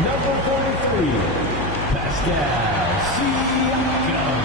Number 43, Pascal Siakam.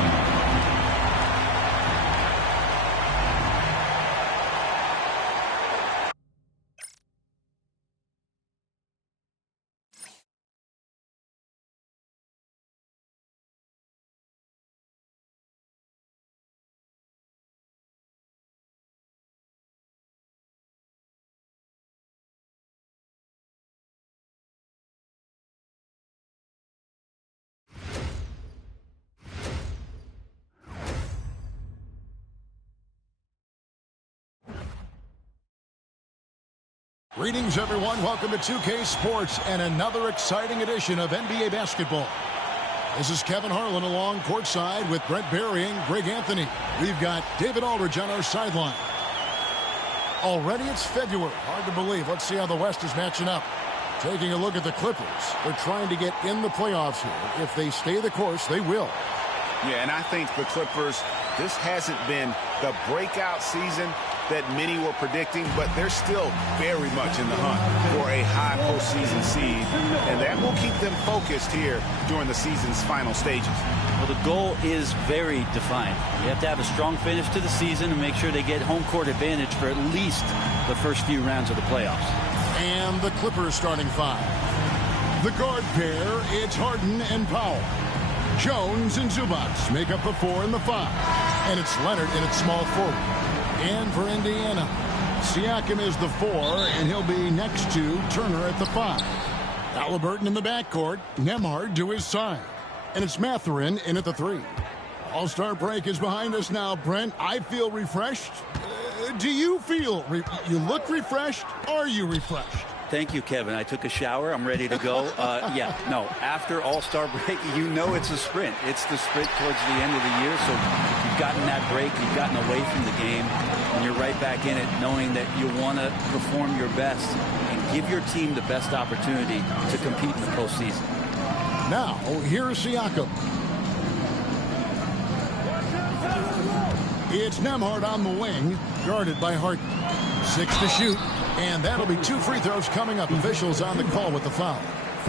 Greetings, everyone. Welcome to 2K Sports and another exciting edition of NBA basketball. This is Kevin Harlan along courtside with Brent Barry and Greg Anthony. We've got David Aldridge on our sideline. Already it's February. Hard to believe. Let's see how the West is matching up. Taking a look at the Clippers. They're trying to get in the playoffs here. If they stay the course, they will. Yeah, and I think the Clippers, this hasn't been the breakout season that many were predicting, but they're still very much in the hunt for a high postseason seed, and that will keep them focused here during the season's final stages. Well, the goal is very defined. You have to have a strong finish to the season and make sure they get home court advantage for at least the first few rounds of the playoffs. And the Clippers starting five. The guard pair, it's Harden and Powell. Jones and Zubac make up the 4 and the 5. And it's Leonard in its small forward. And for Indiana, Siakam is the 4, and he'll be next to Turner at the 5. Halliburton in the backcourt, Nembhard to his side. And it's Mathurin in at the 3. All-Star break is behind us now, Brent. I feel refreshed. Do you feel you look refreshed? Are you refreshed? Thank you, Kevin. I took a shower. I'm ready to go. After All-Star break, you know it's a sprint. It's the sprint towards the end of the year. So you've gotten that break. You've gotten away from the game. And you're right back in it, knowing that you want to perform your best and give your team the best opportunity to compete in the postseason. Now, here's Siakam. It's Nembhard on the wing, guarded by Harden. 6 to shoot. And that'll be 2 free throws coming up. Officials on the call with the foul.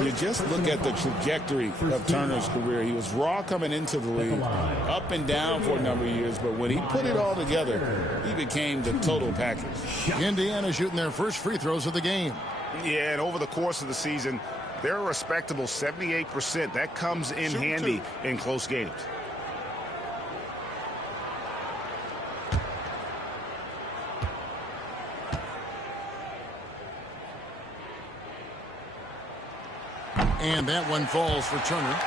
You just look at the trajectory of Turner's career. He was raw coming into the league, up and down for a number of years, but when he put it all together, he became the total package. Indiana shooting their first free throws of the game. Yeah, and over the course of the season, they're a respectable 78%. That comes in handy in close games. And that one falls for Turner.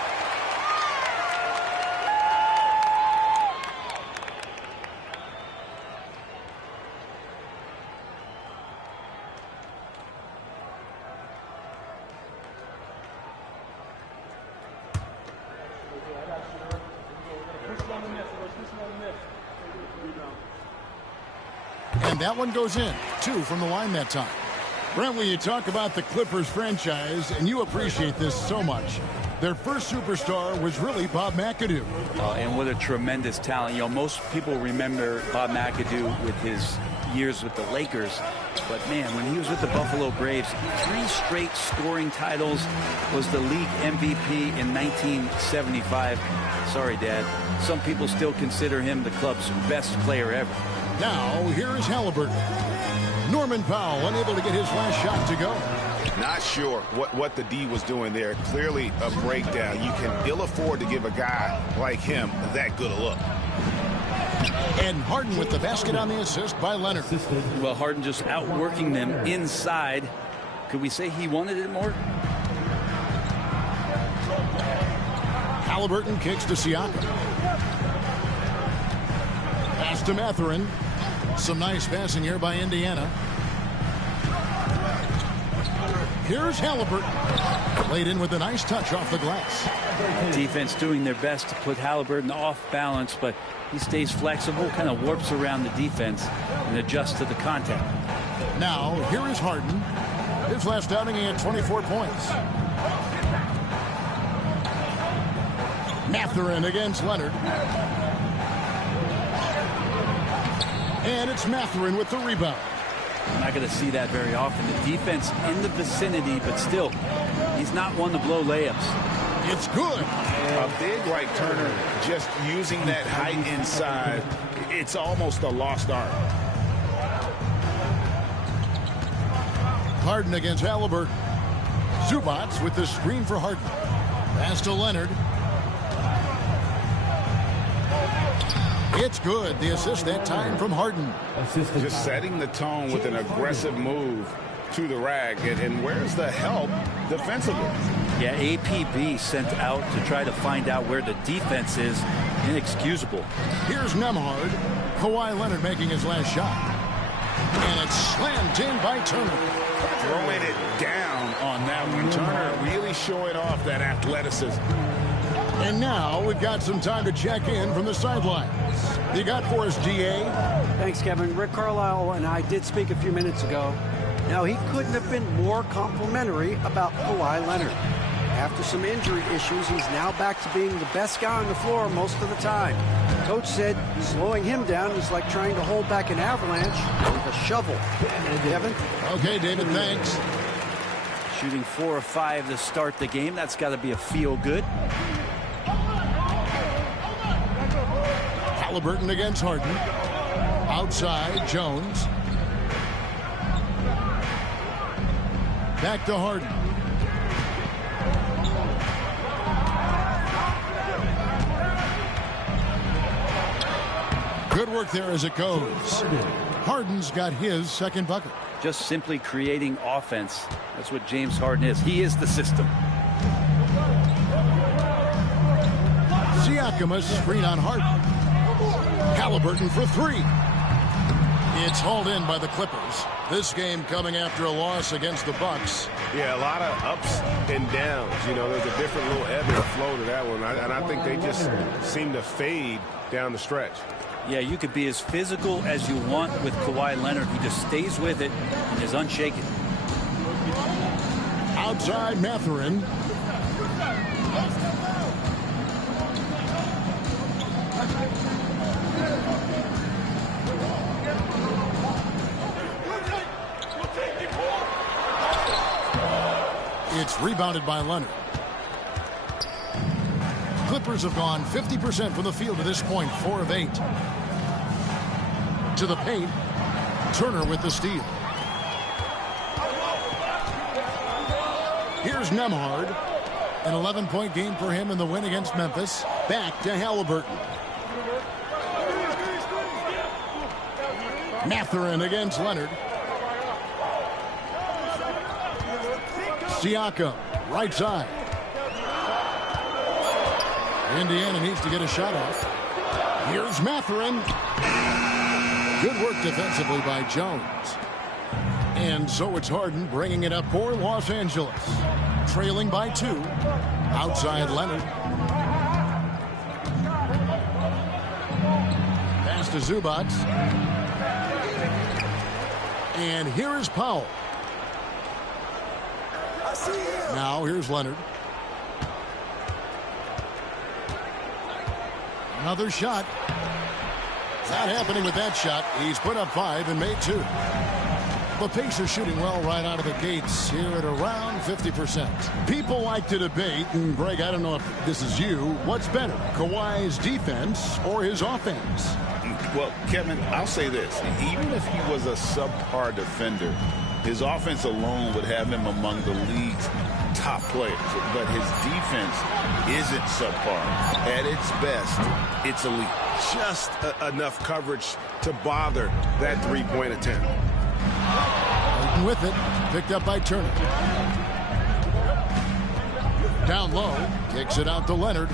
And that one goes in. 2 from the line that time. Brent, when you talk about the Clippers franchise, and you appreciate this so much, their first superstar was really Bob McAdoo. And what a tremendous talent. You know, most people remember Bob McAdoo with his years with the Lakers. But, man, when he was with the Buffalo Braves, 3 straight scoring titles, was the league MVP in 1975. Sorry, Dad. Some people still consider him the club's best player ever. Now, here is Halliburton. Norman Powell unable to get his last shot to go. Not sure what the D was doing there. Clearly a breakdown. You can ill afford to give a guy like him that good a look. And Harden with the basket on the assist by Leonard. Well, Harden just outworking them inside. Could we say he wanted it more? Halliburton kicks to Siakam. Pass to Mathurin. Some nice passing here by Indiana. Here's Halliburton. Laid in with a nice touch off the glass. Defense doing their best to put Halliburton off balance, but he stays flexible, kind of warps around the defense and adjusts to the contact. Now, here is Harden. His last outing, he had 24 points. Mathurin against Leonard. And it's Mathurin with the rebound. We're not going to see that very often. The defense in the vicinity, but still, he's not one to blow layups. It's good. A big right Turner just using that height inside. It's almost a lost art. Harden against Halliburton. Zubats with the screen for Harden. Pass to Leonard. It's good. The assist that time from Harden. Just setting the tone with an aggressive move to the rag. And where's the help defensively? Yeah, APB sent out to try to find out where the defense is. Inexcusable. Here's Nemhard. Kawhi Leonard making his last shot. And it's slammed in by Turner. Throwing it down on that one. Turner really showing off that athleticism. And now we've got some time to check in from the sidelines. You got for us, GA? Thanks, Kevin. Rick Carlisle and I did speak a few minutes ago. Now, he couldn't have been more complimentary about Kawhi Leonard. After some injury issues, he's now back to being the best guy on the floor most of the time. Coach said slowing him down is like trying to hold back an avalanche with a shovel. Kevin? Okay, David, thanks. Shooting 4 of 5 to start the game. That's got to be a feel good. Halliburton against Harden. Outside, Jones. Back to Harden. Good work there as it goes. Harden's got his second bucket. Just simply creating offense. That's what James Harden is. He is the system. Siakam a screen on Harden. Halliburton for three. It's hauled in by the Clippers. This game coming after a loss against the Bucks. Yeah, a lot of ups and downs. You know, there's a different little ebb and flow to that one. And I think they just seem to fade down the stretch. Yeah, you could be as physical as you want with Kawhi Leonard. He just stays with it and is unshaken. Outside, Mathurin. It's rebounded by Leonard. Clippers have gone 50% from the field to this point, 4 of 8. To the paint. Turner with the steal. Here's Nemhard. An 11-point game for him in the win against Memphis. Back to Halliburton. Mathurin against Leonard. Siakam, right side. Indiana needs to get a shot off. Here's Mathurin. Good work defensively by Jones. And so it's Harden bringing it up for Los Angeles. Trailing by 2. Outside Leonard. Pass to Zubats. And here is Powell. Now here's Leonard. Another shot. Not happening with that shot. He's put up 5 and made 2. The Pacers shooting well right out of the gates here at around 50%. People like to debate, and Greg, I don't know if this is you, what's better, Kawhi's defense or his offense? Well, Kevin, I'll say this. Even if he was a subpar defender, his offense alone would have him among the league's top players. But his defense isn't subpar. At its best, it's elite. Just enough coverage to bother that three-point attempt. Harden with it. Picked up by Turner. Down low. Kicks it out to Leonard.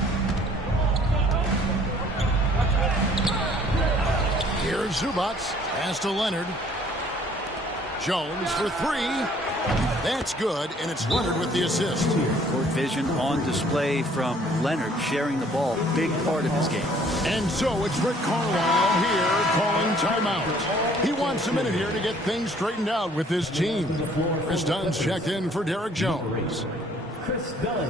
Here's Zubats. Pass to Leonard. Jones for 3. That's good, and it's Leonard with the assist. Court vision on display from Leonard, sharing the ball. Big part of his game. And so it's Rick Carlisle here calling timeout. He wants a minute here to get things straightened out with his team. Chris Dunn's checked in for Derek Jones. Chris Dunn.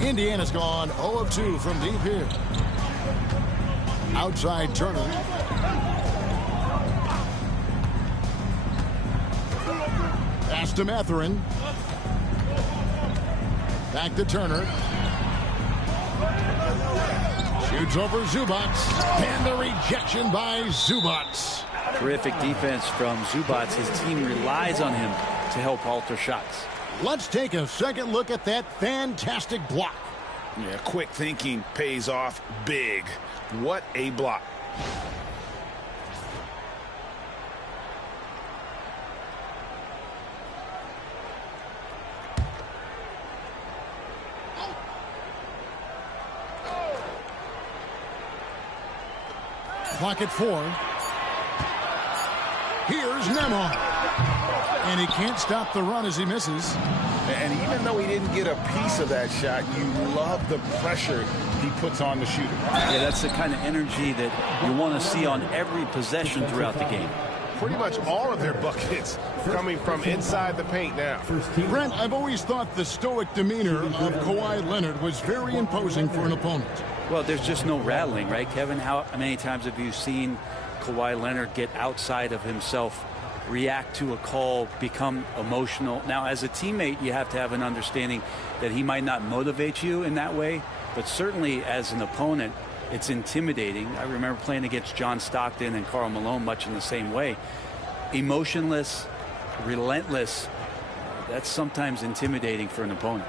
Indiana's gone 0 of 2 from deep here. Outside Turner. Pass to Mathurin. Back to Turner. Shoots over Zubac. And the rejection by Zubac. Terrific defense from Zubac. His team relies on him to help alter shots. Let's take a second look at that fantastic block. Yeah, quick thinking pays off big. What a block. Clock at 4. Here's Nemo. And he can't stop the run as he misses. And even though he didn't get a piece of that shot, you love the pressure he puts on the shooter. Yeah, that's the kind of energy that you want to see on every possession throughout the game. Pretty much all of their buckets coming from inside the paint now. Brent, I've always thought the stoic demeanor of Kawhi Leonard was very imposing for an opponent. Well, there's just no rattling, right, Kevin? How many times have you seen Kawhi Leonard get outside of himself, react to a call, become emotional? Now, as a teammate, you have to have an understanding that he might not motivate you in that way, but certainly as an opponent, it's intimidating. I remember playing against John Stockton and Karl Malone much in the same way. Emotionless, relentless, that's sometimes intimidating for an opponent.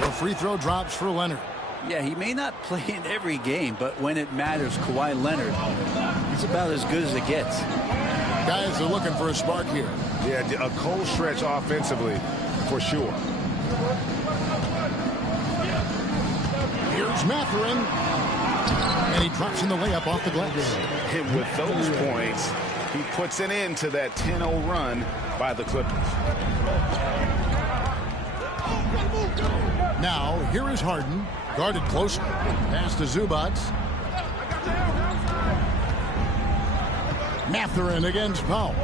The free throw drops for Leonard. Yeah, he may not play in every game, but when it matters, Kawhi Leonard, he's about as good as it gets. Guys are looking for a spark here. Yeah, a cold stretch offensively for sure. Here's Mathurin. And he drops in the layup off the glass. And with those points, he puts an end to that 10-0 run by the Clippers. Now, here is Harden. Guarded closely. Pass to Zubac. Mathurin against Powell.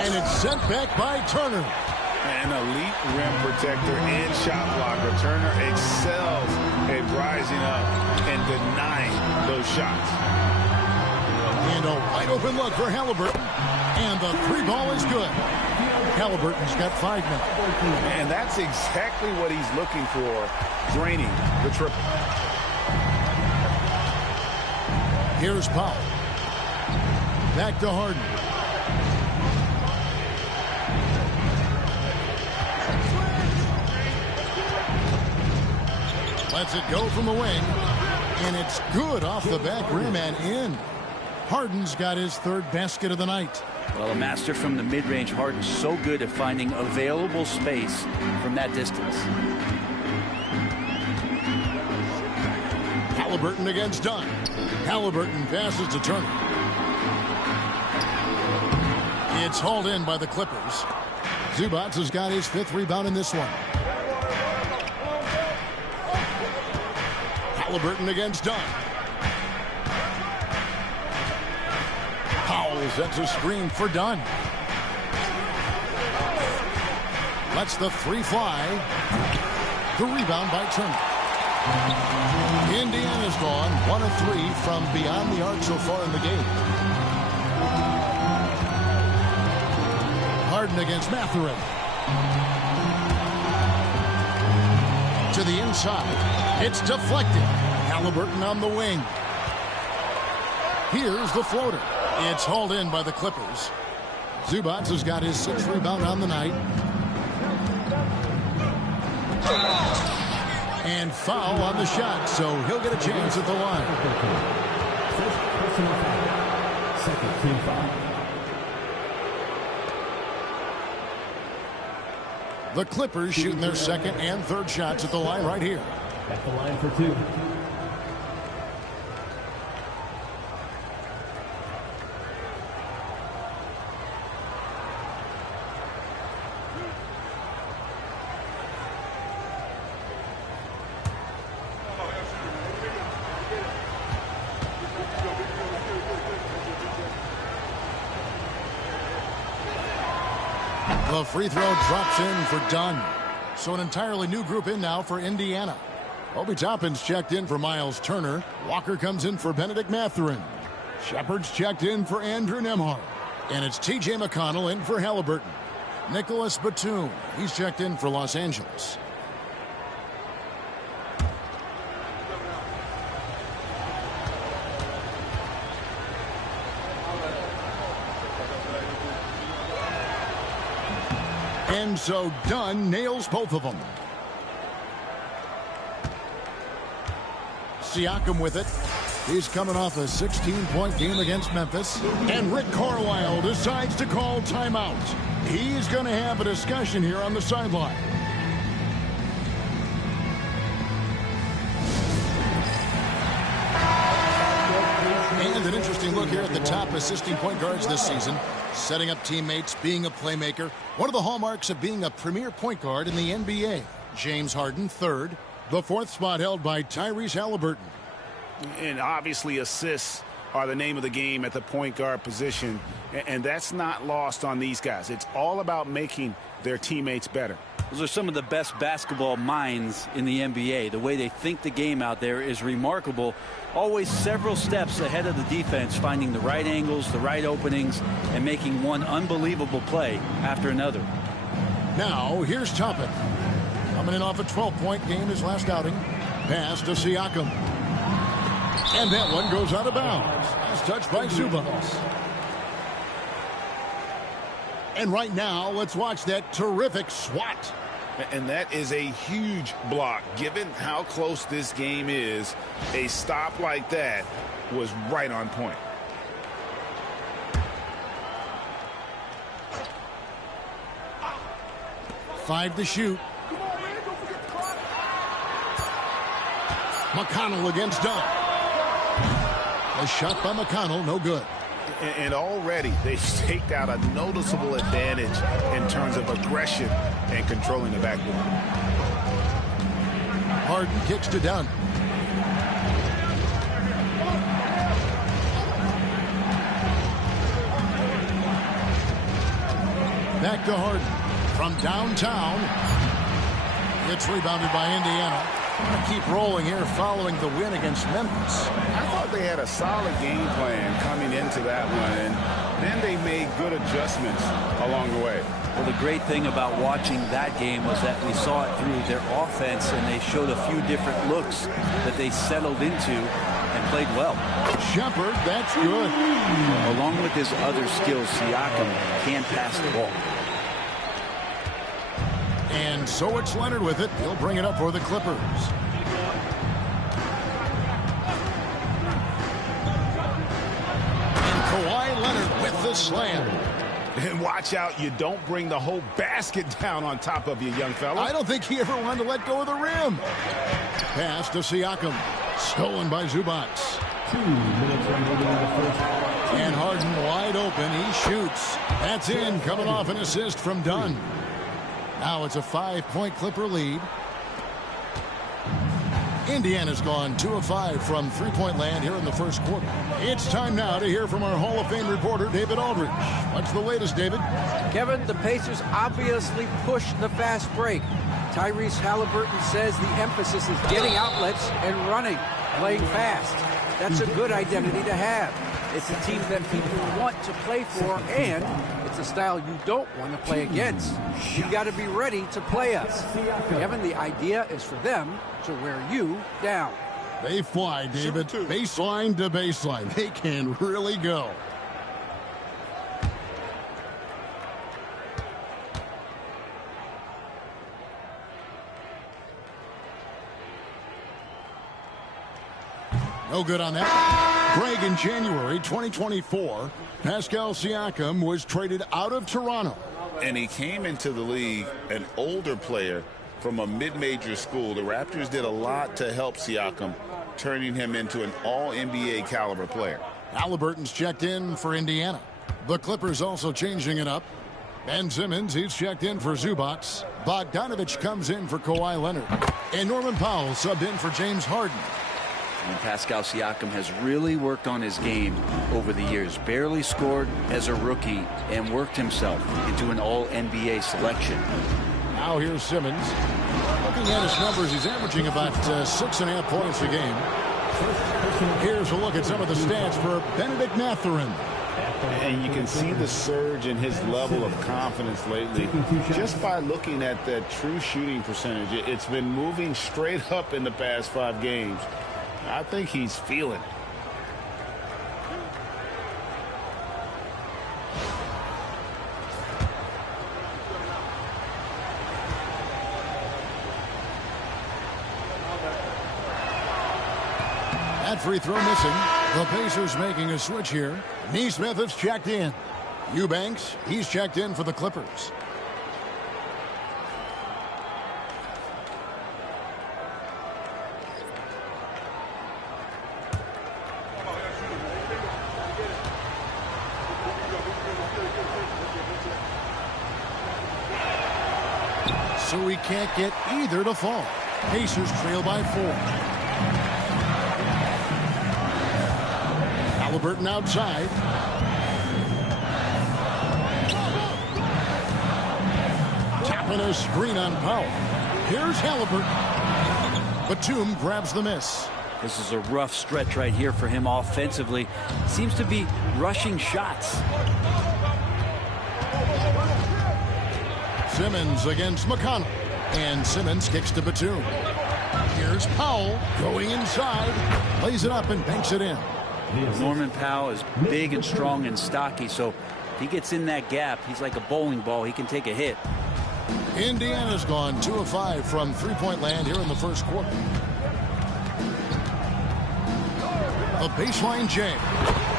And it's sent back by Turner. An elite rim protector and shot blocker. Turner excels at rising up and denying those shots. And a wide open look for Halliburton. And the three ball is good. Halliburton's got 5 now. And that's exactly what he's looking for, draining the triple. Here's Powell. Back to Harden. Lets it go from the wing. And it's good off the back rim and in. Harden's got his 3rd basket of the night. Well, a master from the mid-range. Harden's so good at finding available space from that distance. Halliburton against Dunn. Halliburton passes to Turner. It's hauled in by the Clippers. Zubac has got his 5th rebound in this one. Halliburton against Dunn. Powell sets a screen for Dunn. Lets the 3 fly. The rebound by Turner. Indiana's gone 1 of 3 from beyond the arc so far in the game. Harden against Mathurin. To the inside. It's deflected. Halliburton on the wing. Here's the floater. It's hauled in by the Clippers. Zubac has got his 6th rebound on the night. And foul on the shot, so he'll get a chance at the line. Second team foul. The Clippers shooting their 2nd and 3rd shots at the line right here. At the line for 2. The free throw drops in for Dunn. So an entirely new group in now for Indiana. Obi Toppin's checked in for Miles Turner. Walker comes in for Benedict Mathurin. Shepard's checked in for Andrew Nembhard. And it's T.J. McConnell in for Halliburton. Nicholas Batum, he's checked in for Los Angeles. And so Dunn nails both of them. Siakam with it. He's coming off a 16-point game against Memphis. And Rick Carlisle decides to call timeout. He's going to have a discussion here on the sideline. And an interesting look here at the top assisting point guards this season. Setting up teammates, being a playmaker. One of the hallmarks of being a premier point guard in the NBA. James Harden, third. The fourth spot held by Tyrese Halliburton. And obviously assists are the name of the game at the point guard position. And that's not lost on these guys. It's all about making their teammates better. Those are some of the best basketball minds in the NBA. The way they think the game out there is remarkable. Always several steps ahead of the defense, finding the right angles, the right openings, and making one unbelievable play after another. Now, here's Toppin. Coming in off a 12-point game his last outing. Pass to Siakam. And that one goes out of bounds. Last touch by Zubac. And right now, let's watch that terrific swat. And that is a huge block. Given how close this game is, a stop like that was right on point. Five to shoot. McConnell against Dunn. A shot by McConnell, no good. And already they've staked out a noticeable advantage in terms of aggression and controlling the backboard. Harden kicks to Dunn. Back to Harden from downtown. It's rebounded by Indiana. Keep rolling here following the win against Memphis. I thought they had a solid game plan coming into that one, and then they made good adjustments along the way. Well, the great thing about watching that game was that we saw it through their offense, and they showed a few different looks that they settled into and played well. Shepard, that's good. Along with his other skills, Siakam can pass the ball. And so it's Leonard with it. He'll bring it up for the Clippers. And Kawhi Leonard with the slam. And watch out, you don't bring the whole basket down on top of you, young fella. I don't think he ever wanted to let go of the rim. Pass to Siakam. Stolen by Zubac. 2 minutes remaining in the first. And Harden wide open. He shoots. That's in. Coming off an assist from Dunn. Now it's a 5-point Clipper lead. Indiana's gone 2 of 5 from three-point land here in the first quarter. It's time now to hear from our Hall of Fame reporter, David Aldridge. What's the latest, David? Kevin, the Pacers obviously pushed the fast break. Tyrese Halliburton says the emphasis is getting outlets and running, playing fast. That's a good identity to have. It's a team that people want to play for, and it's a style you don't want to play against. You've got to be ready to play us. Kevin, the idea is for them to wear you down. They fly, David. Baseline to baseline. They can really go. No good on that. Greg, in January 2024, Pascal Siakam was traded out of Toronto. And he came into the league an older player from a mid-major school. The Raptors did a lot to help Siakam, turning him into an all-NBA caliber player. Halliburton's checked in for Indiana. The Clippers also changing it up. Ben Simmons, he's checked in for Zubac. Bogdanovich comes in for Kawhi Leonard. And Norman Powell subbed in for James Harden. And Pascal Siakam has really worked on his game over the years. Barely scored as a rookie and worked himself into an all-NBA selection. Now here's Simmons. Looking at his numbers, he's averaging about 6.5 points a game. Here's a look at some of the stats for Benedict Mathurin. And you can see the surge in his level of confidence lately just by looking at that true shooting percentage. It's been moving straight up in the past 5 games. I think he's feeling it. That free throw missing. The Pacers making a switch here. Neesmith has checked in. Eubanks, he's checked in for the Clippers. So he can't get either to fall. Pacers trail by 4. Halliburton outside. Tapping a screen on Powell. Here's Halliburton. Batum grabs the miss. This is a rough stretch right here for him offensively. Seems to be rushing shots. Simmons against McConnell. And Simmons kicks to Batum. Here's Powell going inside. Lays it up and banks it in. Norman Powell is big and strong and stocky, so if he gets in that gap, he's like a bowling ball. He can take a hit. Indiana's gone 2 of 5 from three-point land here in the first quarter. A baseline jam.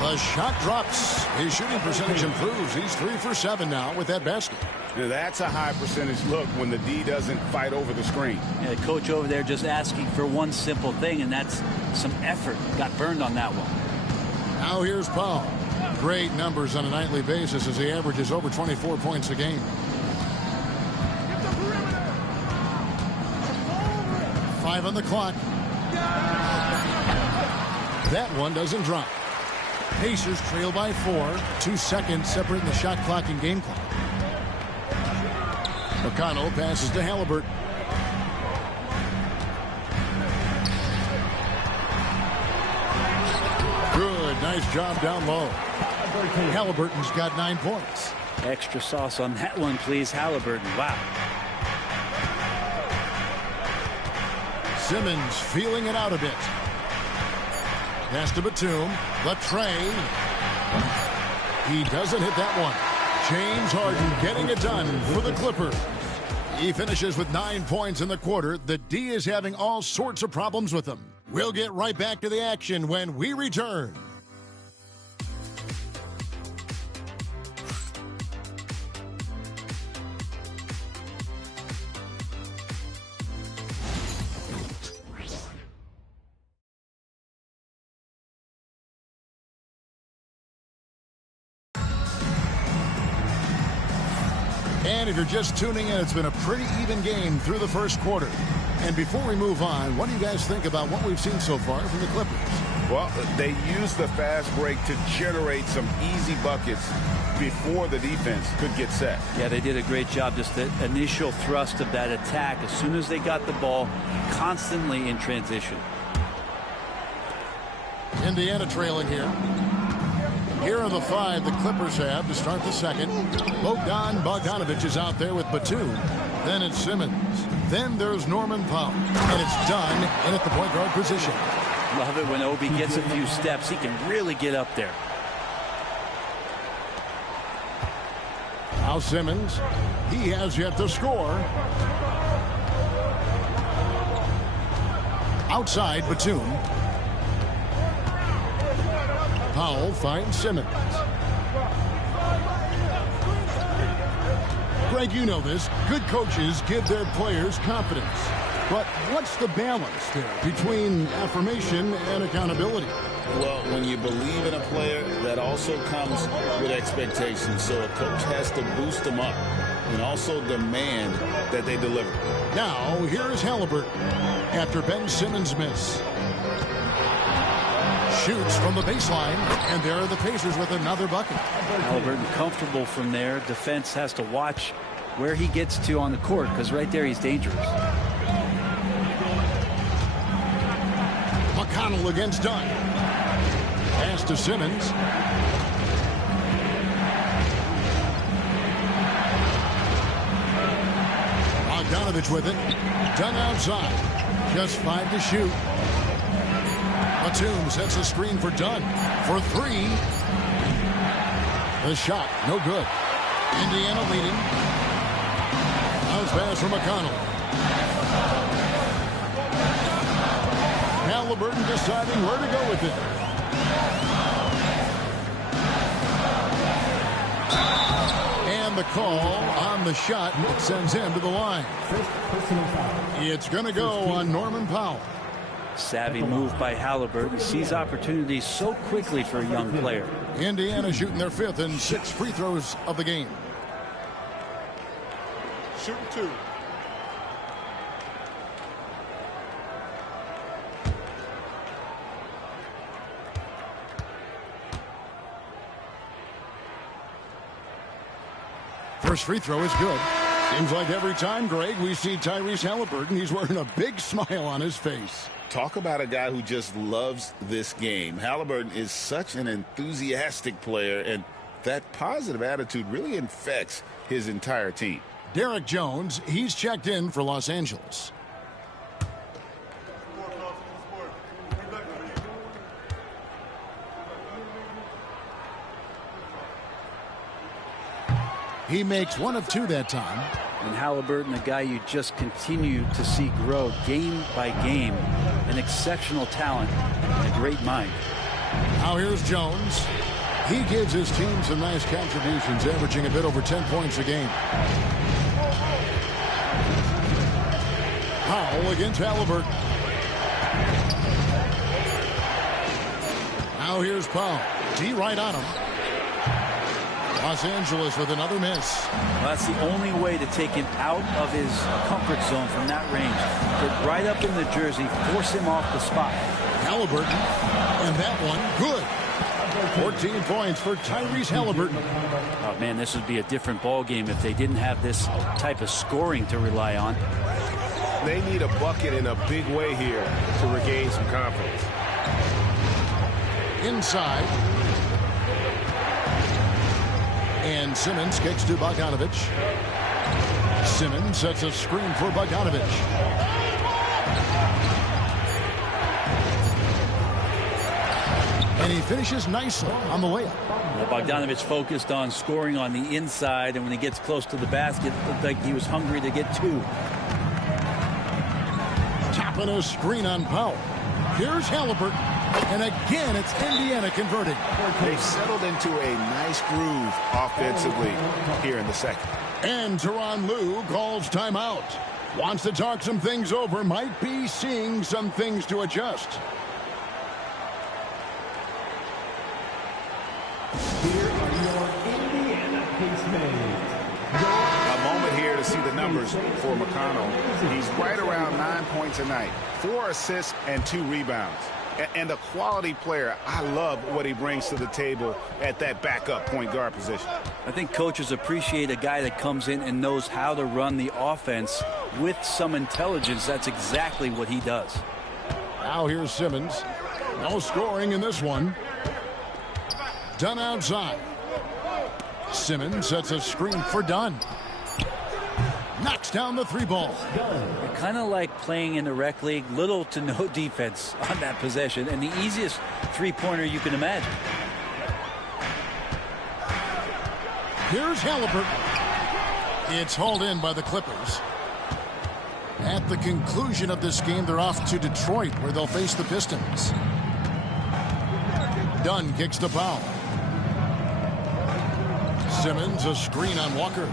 The shot drops. His shooting percentage improves. He's 3 for 7 now with that basket. Now that's a high percentage look when the D doesn't fight over the screen. Yeah, the coach over there just asking for one simple thing, and that's some effort. Got burned on that one. Now here's Powell. Great numbers on a nightly basis as he averages over 24 points a game. 5 on the clock. That one doesn't drop. Pacers trail by 4. 2 seconds separating the shot clock and game clock. McConnell passes to Halliburton. Good, nice job down low. Halliburton's got 9 points. Extra sauce on that one, please, Halliburton. Wow. Simmons feeling it out a bit. Pass to Batum. The tray. He doesn't hit that one. James Harden getting it done for the Clippers. He finishes with 9 points in the quarter. The D is having all sorts of problems with him. We'll get right back to the action when we return. And if you're just tuning in, it's been a pretty even game through the first quarter. And before we move on, what do you guys think about what we've seen so far from the Clippers? Well, they used the fast break to generate some easy buckets before the defense could get set. Yeah, they did a great job. Just the initial thrust of that attack, as soon as they got the ball, constantly in transition. Indiana trailing here. Here are the 5 the Clippers have to start the second. Bogdanovich is out there with Batum. Then it's Simmons. Then there's Norman Powell. And it's done in at the point guard position. Love it when Obi gets a few steps. He can really get up there. Now Simmons. He has yet to score. Outside Batum. Powell finds Simmons. Greg, you know this. Good coaches give their players confidence. But what's the balance there between affirmation and accountability? Well, when you believe in a player, that also comes with expectations. So a coach has to boost them up and also demand that they deliver. Now, here's Halliburton after Ben Simmons' miss. shoots from the baseline, and there are the Pacers with another bucket. Halliburton comfortable from there. Defense has to watch where he gets to on the court, because right there he's dangerous. McConnell against Dunn. Pass to Simmons. Bogdanovich with it. Dunn outside. Just 5 to shoot. Batum sets a screen for Dunn for 3. The shot, no good. Indiana leading. Bounce pass from McConnell. Halliburton deciding where to go with it. And the call on the shot sends him to the line. It's going to go on Norman Powell. Savvy move by Halliburton. Sees opportunities so quickly for a young player. Indiana shooting their 5th and 6th free throws of the game. Shooting 2. First free throw is good. Seems like every time, Greg, we see Tyrese Halliburton, he's wearing a big smile on his face. Talk about a guy who just loves this game. Halliburton is such an enthusiastic player, and that positive attitude really infects his entire team. Derek Jones, he's checked in for Los Angeles. He makes 1 of 2 that time. And Halliburton, a guy you just continue to see grow game by game. An exceptional talent and a great mind. Now here's Jones. He gives his team some nice contributions, averaging a bit over 10 points a game. Powell against Halliburton. Now here's Powell. D right on him. Los Angeles with another miss. Well, that's the only way to take him out of his comfort zone from that range. Get right up in the jersey, force him off the spot. Halliburton, and that one good. 14 points for Tyrese Halliburton. Oh, man, this would be a different ball game if they didn't have this type of scoring to rely on. They need a bucket in a big way here to regain some confidence. Inside. And Simmons kicks to Bogdanovich. Simmons sets a screen for Bogdanovich. And he finishes nicely on the layup. Well, Bogdanovich focused on scoring on the inside, and when he gets close to the basket, it looked like he was hungry to get 2. Tapping a screen on Powell. Here's Halliburton. And again, it's Indiana converting. They've settled into a nice groove offensively here in the second. And Tyronn Lue calls timeout. Wants to talk some things over. Might be seeing some things to adjust. Here are your Indiana Pacers. A moment here to see the numbers for McConnell. He's right around 9 points a night, 4 assists and 2 rebounds. And a quality player. I love what he brings to the table at that backup point guard position. I think coaches appreciate a guy that comes in and knows how to run the offense with some intelligence. That's exactly what he does. Now here's Simmons. No scoring in this one. Dunn outside. Simmons sets a screen for Dunn. Knocks down the 3 ball. Kind of like playing in the rec league, little to no defense on that possession, and the easiest 3-pointer you can imagine. Here's Halliburton. It's hauled in by the Clippers. At the conclusion of this game, they're off to Detroit, where they'll face the Pistons. Dunn kicks to Powell. Simmons, a screen on Walker.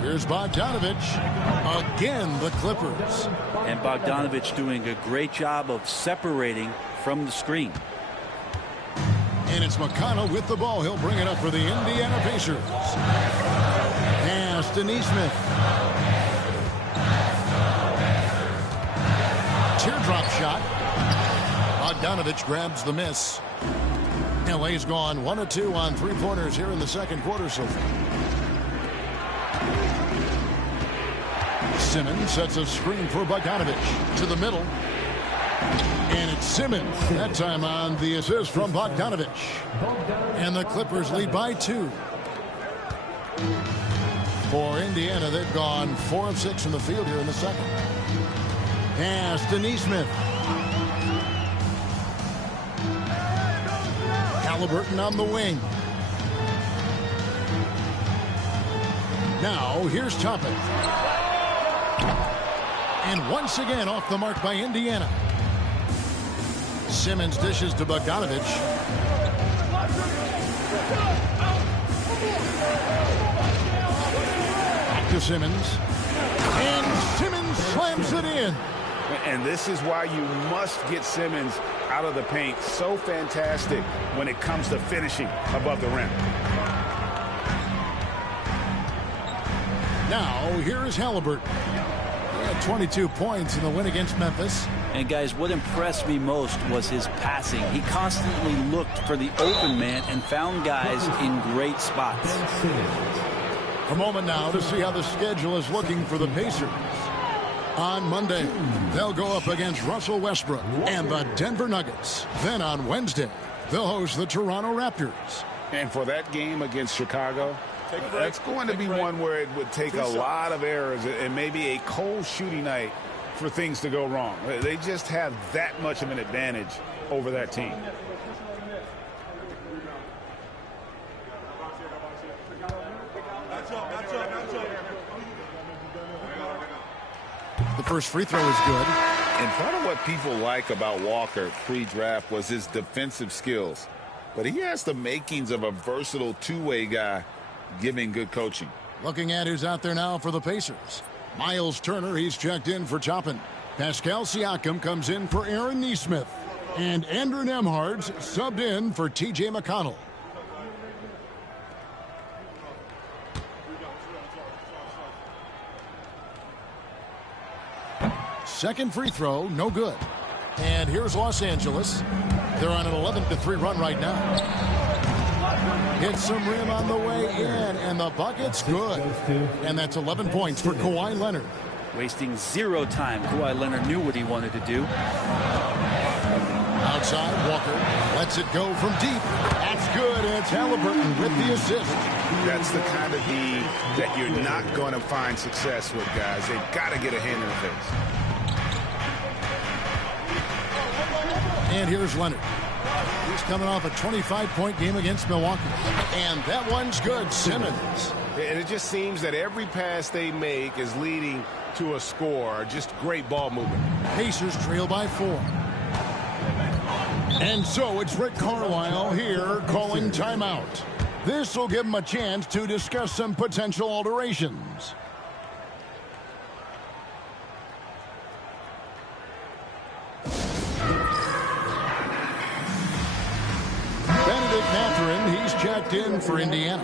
Here's Bogdanovich. Again, the Clippers. And Bogdanovich doing a great job of separating from the screen. And it's McConnell with the ball. He'll bring it up for the Indiana Pacers. Pass to Nesmith. Teardrop shot. Bogdanovich grabs the miss. LA's gone 1 of 2 on three-pointers here in the second quarter so far. Simmons sets a screen for Bogdanovich to the middle. And it's Simmons that time on the assist from Bogdanovich. And the Clippers lead by 2. For Indiana, they've gone 4 of 6 from the field here in the second. Pass to Neesmith. Halliburton on the wing. Now here's Toppin. And once again off the mark by Indiana. Simmons dishes to Bogdanovich. Back to Simmons. And Simmons slams it in. And this is why you must get Simmons out of the paint. So fantastic when it comes to finishing above the rim. Now, here is Halliburton. He had 22 points in the win against Memphis. And guys, what impressed me most was his passing. He constantly looked for the open man and found guys in great spots. A moment now to see how the schedule is looking for the Pacers. On Monday, they'll go up against Russell Westbrook and the Denver Nuggets. Then on Wednesday, they'll host the Toronto Raptors. And for that game against Chicago, that's going to be one where it would take a lot of errors and maybe a cold shooting night for things to go wrong. They just have that much of an advantage over that team. The first free throw is good. And part of what people like about Walker pre-draft was his defensive skills. But he has the makings of a versatile two-way guy giving good coaching. Looking at who's out there now for the Pacers. Miles Turner, he's checked in for Toppin. Pascal Siakam comes in for Aaron Neesmith. And Andrew Nembhard's subbed in for T.J. McConnell. Second free throw, no good. And here's Los Angeles. They're on an 11-3 run right now. Hit some rim on the way in, and the bucket's good. And that's 11 points for Kawhi Leonard. Wasting zero time. Kawhi Leonard knew what he wanted to do. Outside, Walker lets it go from deep. That's good, and it's Halliburton with the assist. That's the kind of D that you're not going to find success with, guys. They've got to get a hand in the face. And here's Leonard. He's coming off a 25-point game against Milwaukee. And that one's good. Simmons. And it just seems that every pass they make is leading to a score. Just great ball movement. Pacers trail by 4. And so it's Rick Carlisle here calling timeout. This will give him a chance to discuss some potential alterations. Mathurin, he's checked in for Indiana.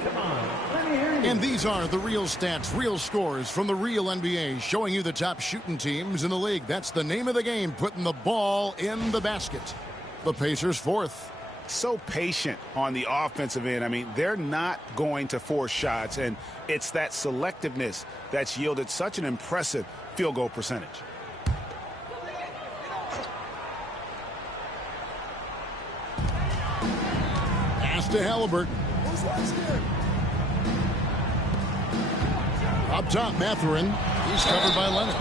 And these are the real stats, real scores from the real NBA, showing you the top shooting teams in the league. That's the name of the game, putting the ball in the basket. The Pacers fourth. So patient on the offensive end. I mean, they're not going to force shots, and it's that selectiveness that's yielded such an impressive field goal percentage. To Halliburton. Up top, Mathurin. He's covered by Leonard.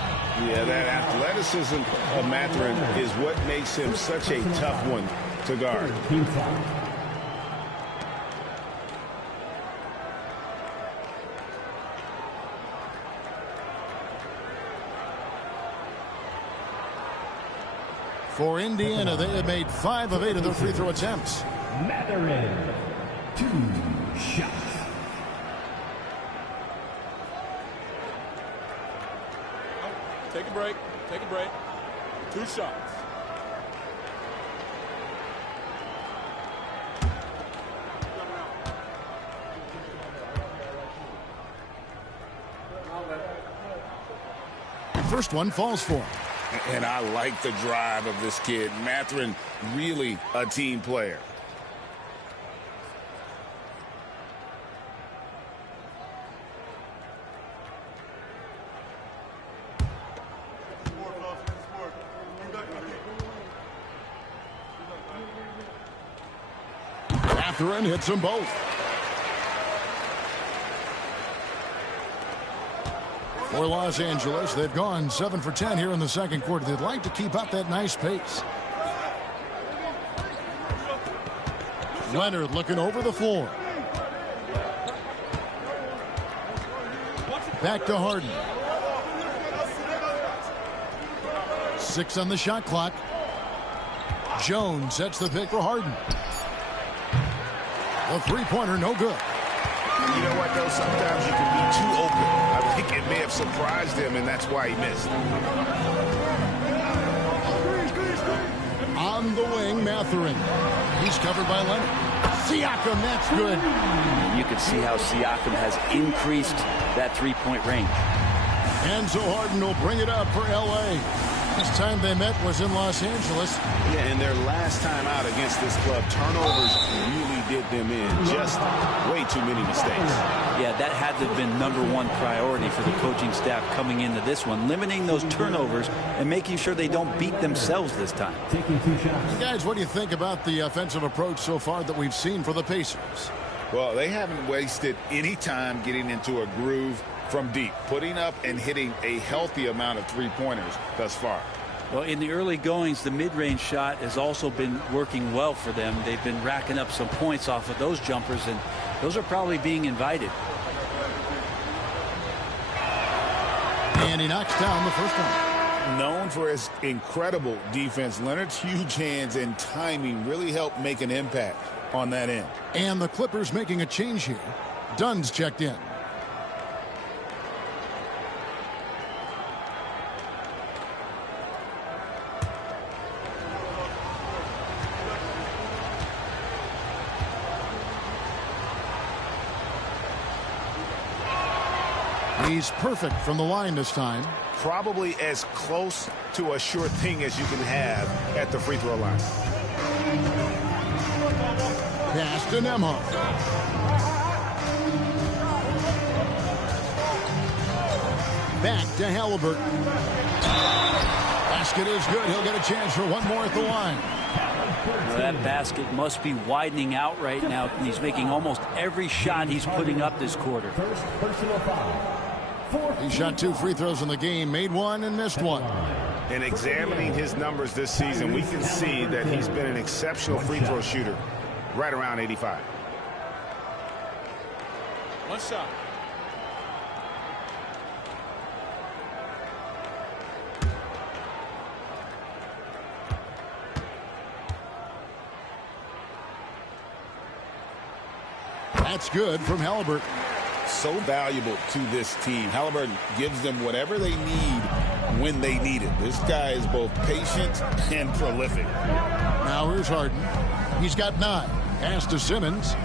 Yeah, that athleticism of Mathurin is what makes him such a tough one to guard. For Indiana, they have made 5 of 8 of their free throw attempts. Mathurin, 2 shots. Take a break. Take a break. 2 shots. First one falls for him. And I like the drive of this kid. Mathurin, really a team player. Mathurin hits them both. For Los Angeles, they've gone 7 for 10 here in the second quarter. They'd like to keep up that nice pace. Leonard looking over the floor. Back to Harden. 6 on the shot clock. Jones sets the pick for Harden. The three-pointer, no good. You know what, though? Sometimes you can be too open. I think it may have surprised him, and that's why he missed. On the wing, Mathurin. He's covered by Leonard. Siakam, that's good. And you can see how Siakam has increased that three-point range. And so Harden will bring it up for L.A. This time they met was in Los Angeles. Yeah, and their last time out against this club, turnovers really did them in. Just way too many mistakes. Yeah, that had to have been #1 priority for the coaching staff coming into this one, limiting those turnovers and making sure they don't beat themselves this time. Guys, what do you think about the offensive approach so far that we've seen for the Pacers? Well, they haven't wasted any time getting into a groove from deep, putting up and hitting a healthy amount of three-pointers thus far. Well, in the early goings, the mid-range shot has also been working well for them. They've been racking up some points off of those jumpers, and those are probably being invited. And he knocks down the first one. Known for his incredible defense, Leonard's huge hands and timing really helped make an impact on that end. And the Clippers making a change here. Dunn's checked in. He's perfect from the line this time. Probably as close to a sure thing as you can have at the free throw line. Pass to Nembhard. Back to Halliburton. Basket is good. He'll get a chance for one more at the line. Well, that basket must be widening out right now. He's making almost every shot he's putting up this quarter. First personal foul. He shot 2 free throws in the game, made 1 and missed 1. And examining his numbers this season, we can see that he's been an exceptional free throw shooter, right around 85. One shot. That's good from Halliburton. So valuable to this team. Halliburton gives them whatever they need when they need it. This guy is both patient and prolific. Now here's Harden. He's got 9. Pass to Simmons.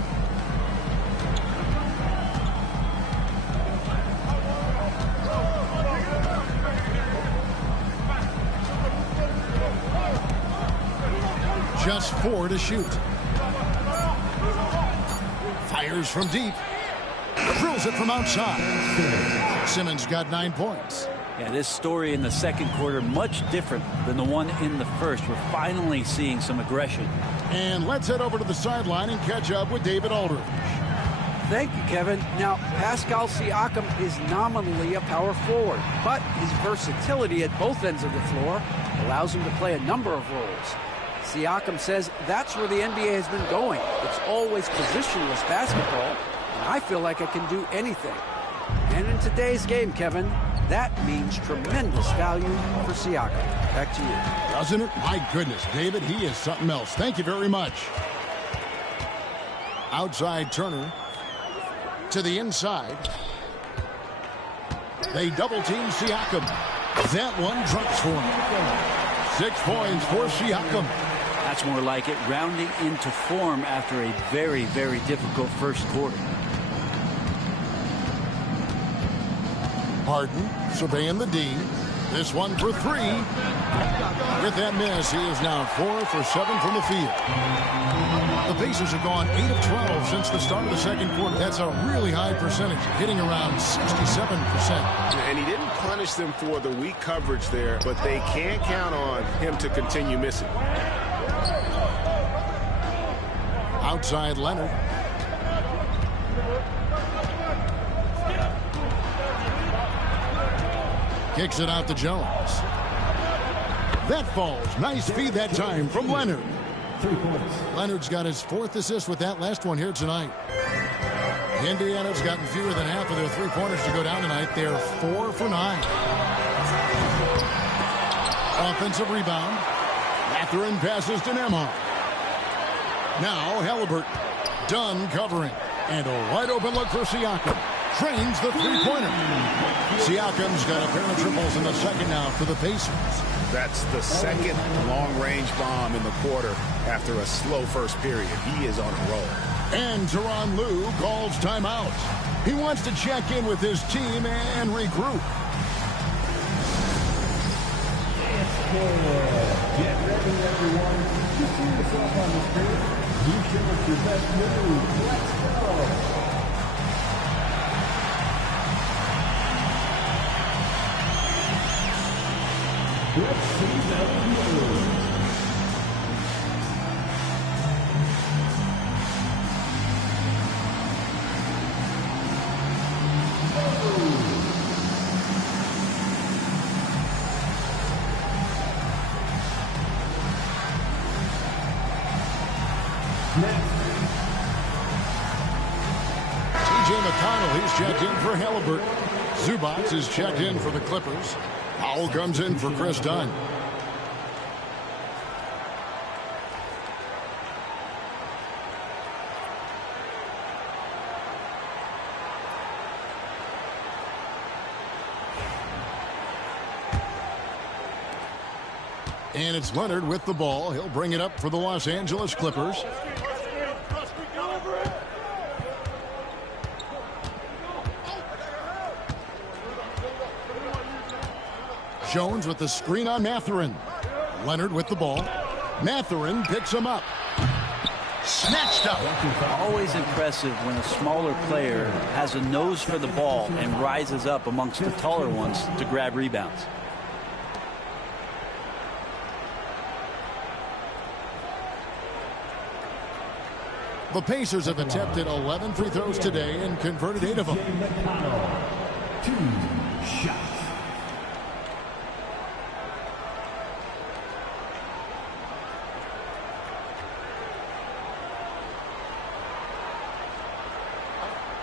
Just 4 to shoot. Fires from deep. Drills it from outside. Simmons got 9 points. Yeah, this story in the second quarter much different than the one in the first. We're finally seeing some aggression. And let's head over to the sideline and catch up with David Aldridge. Thank you, Kevin. Now, Pascal Siakam is nominally a power forward, but his versatility at both ends of the floor allows him to play a number of roles. Siakam says that's where the NBA has been going. It's always positionless basketball, and I feel like I can do anything. And in today's game, Kevin, that means tremendous value for Siakam. Back to you. Doesn't it? My goodness, David, he is something else. Thank you very much. Outside Turner to the inside. They double-team Siakam. That one drops for him. 6 points for Siakam. That's more like it, rounding into form after a very, very difficult first quarter. Harden surveying the D. This one for three. With that miss, he is now 4 for 7 from the field. The Pacers have gone 8 of 12 since the start of the second quarter. That's a really high percentage, hitting around 67%. And he didn't punish them for the weak coverage there, but they can't count on him to continue missing. Outside Leonard. Kicks it out to Jones. That falls. Nice feed that time from Leonard. 3 points. Leonard's got his 4th assist with that last one here tonight. Indiana's gotten fewer than half of their three-pointers to go down tonight. They're 4 for 9. Offensive rebound. Mathurin passes to Nembhard. Now Halliburton. Dunn covering. And a wide-open look for Siakam. Trains the three-pointer. Siakam's got a pair of triples in the second now for the Pacers. That's the second long-range bomb in the quarter after a slow first period. He is on a roll. And Tyronn Lue calls timeout. He wants to check in with his team and regroup. Get ready, everyone. To see yourself on the screen. You show us your best move. Let's go. Let's see that move. TJ McConnell, he's checked in for Halliburton. Zubac is checked in for the Clippers. Powell comes in for Chris Dunn. And it's Leonard with the ball. He'll bring it up for the Los Angeles Clippers. Jones with the screen on Mathurin. Leonard with the ball. Mathurin picks him up. Snatched up. Always impressive when a smaller player has a nose for the ball and rises up amongst the taller ones to grab rebounds. The Pacers have attempted 11 free throws today and converted 8 of them. 2 shots.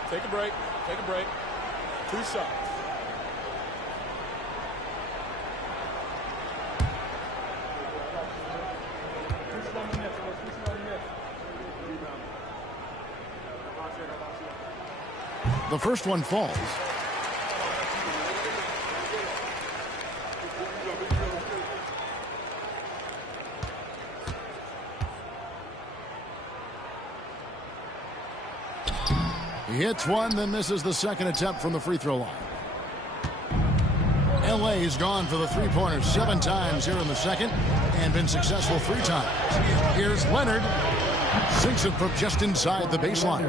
Take a break. Take a break. 2 shots. The first one falls. He hits one, then misses the second attempt from the free throw line. LA's gone for the three-pointers 7 times here in the second and been successful 3 times. Here's Leonard. Sinks it from just inside the baseline.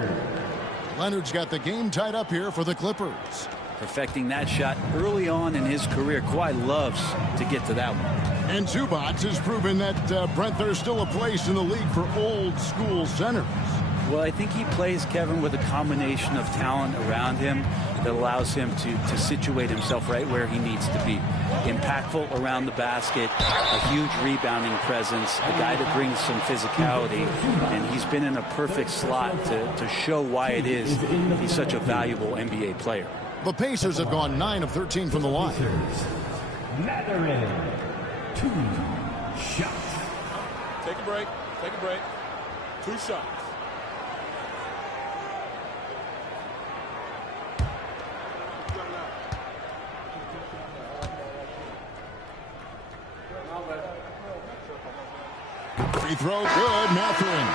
Leonard's got the game tied up here for the Clippers. Perfecting that shot early on in his career. Kawhi loves to get to that one. And Zubac has proven that, Brent, there's still a place in the league for old-school centers. Well, I think he plays, Kevin, with a combination of talent around him that allows him to situate himself right where he needs to be. Impactful around the basket, a huge rebounding presence, a guy that brings some physicality, and he's been in a perfect slot to show why it is he's such a valuable NBA player. The Pacers have gone 9 of 13 from the line. Mathurin. 2 shots. Take a break. Take a break. 2 shots. Free throw good, Mathurin.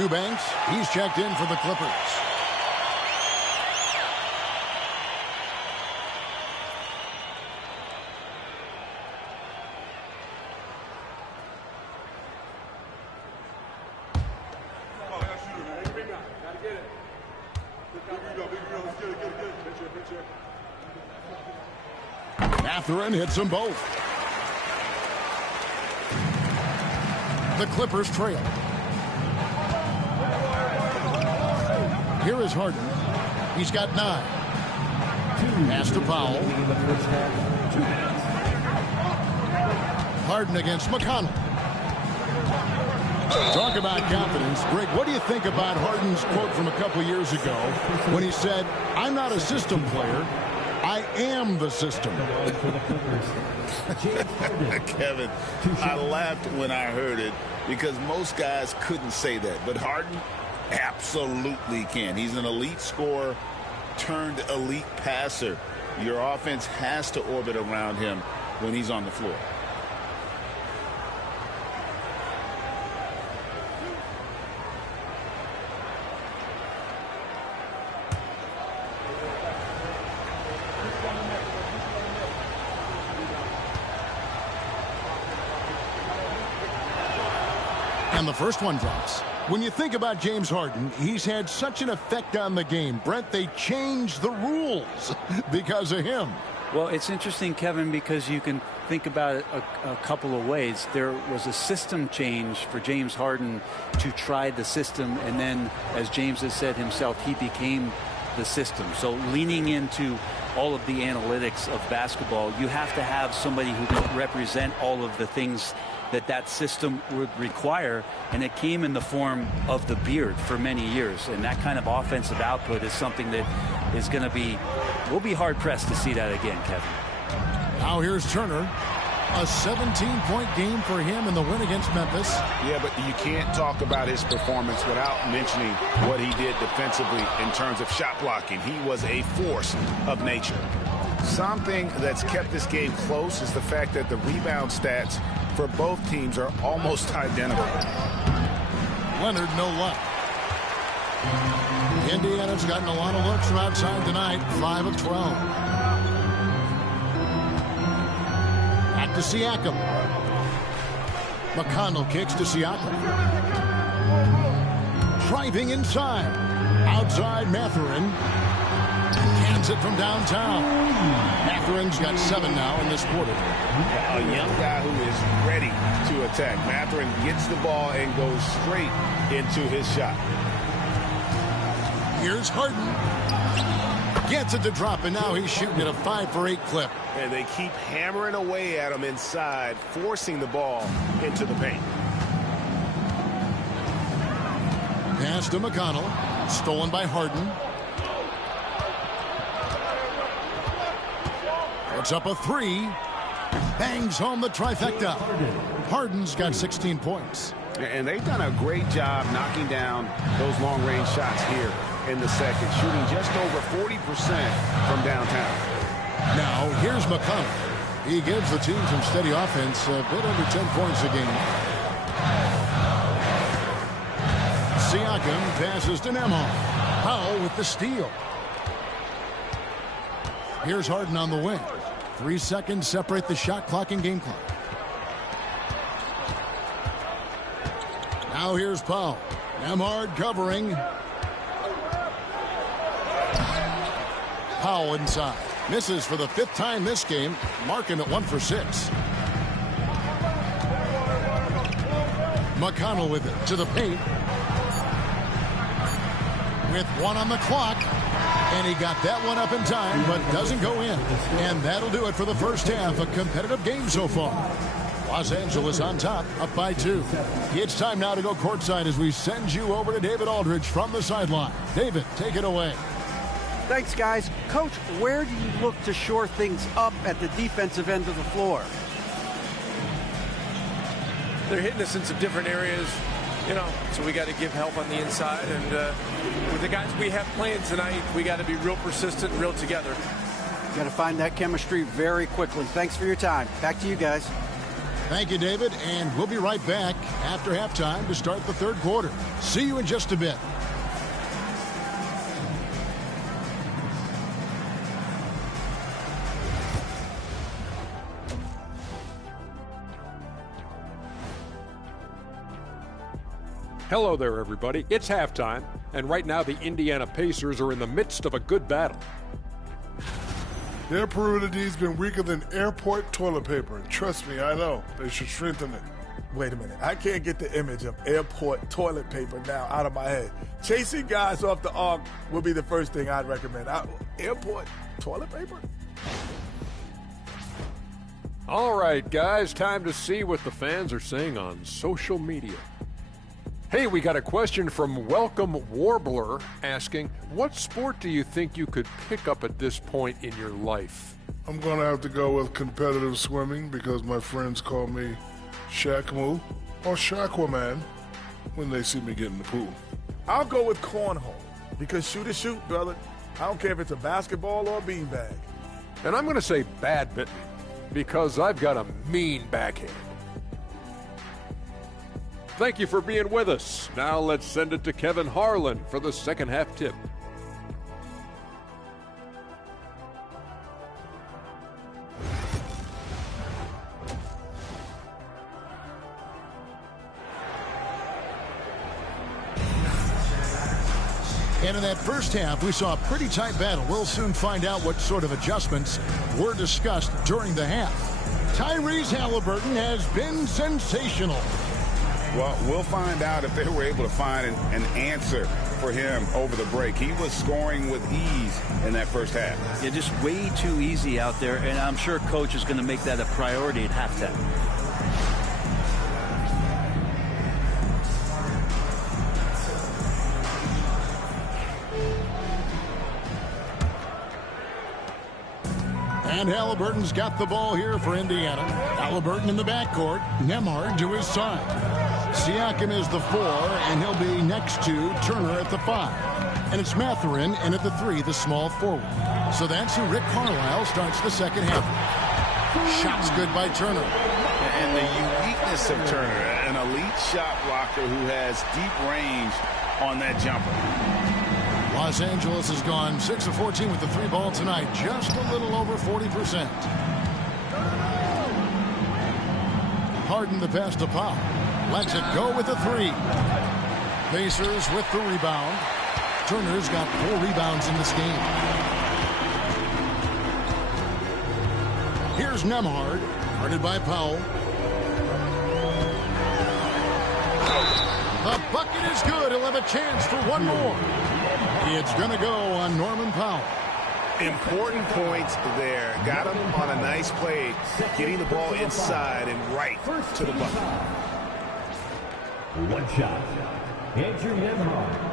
Eubanks, he's checked in for the Clippers. Mathurin hits them both. The Clippers trail. Here is Harden. He's got 9. Pass to Powell. Harden against McConnell. Talk about confidence. Greg, what do you think about Harden's quote from a couple years ago when he said, "I'm not a system player. I am the system"? Kevin, I laughed when I heard it because most guys couldn't say that. But Harden absolutely can. He's an elite scorer turned elite passer. Your offense has to orbit around him when he's on the floor. And the first one drops. When you think about James Harden, he's had such an effect on the game. Brent, they changed the rules because of him. Well, it's interesting, Kevin, because you can think about it a couple of ways. There was a system change for James Harden to try the system, and then, as James has said himself, he became the system. So leaning into all of the analytics of basketball, you have to have somebody who can represent all of the things that system would require, and it came in the form of the beard for many years. And that kind of offensive output is something that is going to be, we'll be hard-pressed to see that again, Kevin. Now here's Turner. A 17-point game for him in the win against Memphis. Yeah, but you can't talk about his performance without mentioning what he did defensively in terms of shot blocking. He was a force of nature. Something that's kept this game close is the fact that the rebound stats for both teams are almost identical. Leonard, no luck. Indiana's gotten a lot of looks from outside tonight. 5 of 12. Back to Siakam. McConnell kicks to Siakam. Driving inside. Outside Mathurin. Cans it from downtown. Mathurin's got 7 now in this quarter. A young guy who is ready to attack. Mathurin gets the ball and goes straight into his shot. Here's Harden. Gets it to drop, and now he's shooting at a 5 for 8 clip. And they keep hammering away at him inside, forcing the ball into the paint. Pass to McConnell. Stolen by Harden. Puts up a 3. Bangs home the trifecta. Harden's got 16 points. And they've done a great job knocking down those long-range shots here in the second, shooting just over 40% from downtown. Now, here's McConnell. He gives the team some steady offense, a bit under 10 points a game. Siakam passes to Nemo. Powell with the steal. Here's Harden on the wing. 3 seconds separate the shot clock and game clock. Now here's Powell. Nemhard covering. Powell inside. Misses for the 5th time this game, marking at 1 for 6. McConnell with it to the paint. With 1 on the clock. And he got that one up in time, but doesn't go in. And that'll do it for the first half. A competitive game so far. Los Angeles on top, up by 2. It's time now to go courtside as we send you over to David Aldridge from the sideline. David, take it away. Thanks, guys. Coach, where do you look to shore things up at the defensive end of the floor? They're hitting us in some different areas, you know, so we got to give help on the inside. And with the guys we have playing tonight, we got to be real persistent and real together. Got to find that chemistry very quickly. Thanks for your time. Back to you guys. Thank you, David, and we'll be right back after halftime to start the 3rd quarter. See you in just a bit. Hello there, everybody. It's halftime. And right now, the Indiana Pacers are in the midst of a good battle. Their perimeter D's been weaker than airport toilet paper. And trust me, I know. They should strengthen it. Wait a minute. I can't get the image of airport toilet paper now out of my head. Chasing guys off the arc would be the first thing I'd recommend. Airport toilet paper? All right, guys, time to see what the fans are saying on social media. Hey, we got a question from Welcome Warbler asking, what sport do you think you could pick up at this point in your life? I'm going to have to go with competitive swimming because my friends call me Shaq-Moo or Shaqwaman when they see me get in the pool. I'll go with cornhole because shoot is shoot, brother. I don't care if it's a basketball or a beanbag. And I'm going to say badminton because I've got a mean backhand. Thank you for being with us. Now let's send it to Kevin Harlan for the second half tip. And in that first half, we saw a pretty tight battle. We'll soon find out what sort of adjustments were discussed during the half. Tyrese Halliburton has been sensational. Well, we'll find out if they were able to find an answer for him over the break. He was scoring with ease in that first half. Yeah, just way too easy out there, and I'm sure Coach is going to make that a priority at halftime. And Halliburton's got the ball here for Indiana. Halliburton in the backcourt. Nembhard to his side. Siakam is the 4, and he'll be next to Turner at the 5. And it's Mathurin in at the 3, the small forward. So that's who Rick Carlisle starts the second half. Shots good by Turner. And the uniqueness of Turner, an elite shot blocker who has deep range on that jumper. Los Angeles has gone 6 of 14 with the 3 ball tonight, just a little over 40%. Harden the pass to Powell. Lets it go with the 3. Pacers with the rebound. Turner's got 4 rebounds in this game. Here's Nembhard, guarded by Powell. The bucket is good. He'll have a chance for one more. It's going to go on Norman Powell. Important points there. Got him on a nice play, getting the ball inside and right to the bucket. One shot. Andrew Nembhard.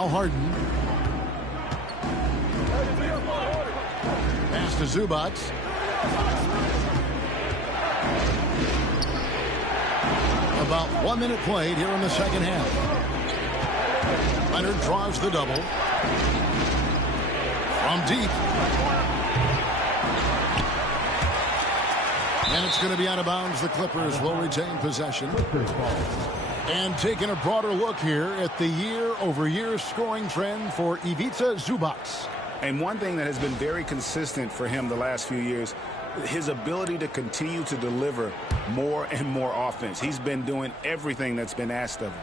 Now Harden. Pass to Zubac. About 1 minute played here in the second half. Leonard draws the double. From deep. And it's going to be out of bounds. The Clippers will retain possession. And taking a broader look here at the year-over-year scoring trend for Ivica Zubac. And one thing that has been very consistent for him the last few years, his ability to continue to deliver more and more offense. He's been doing everything that's been asked of him.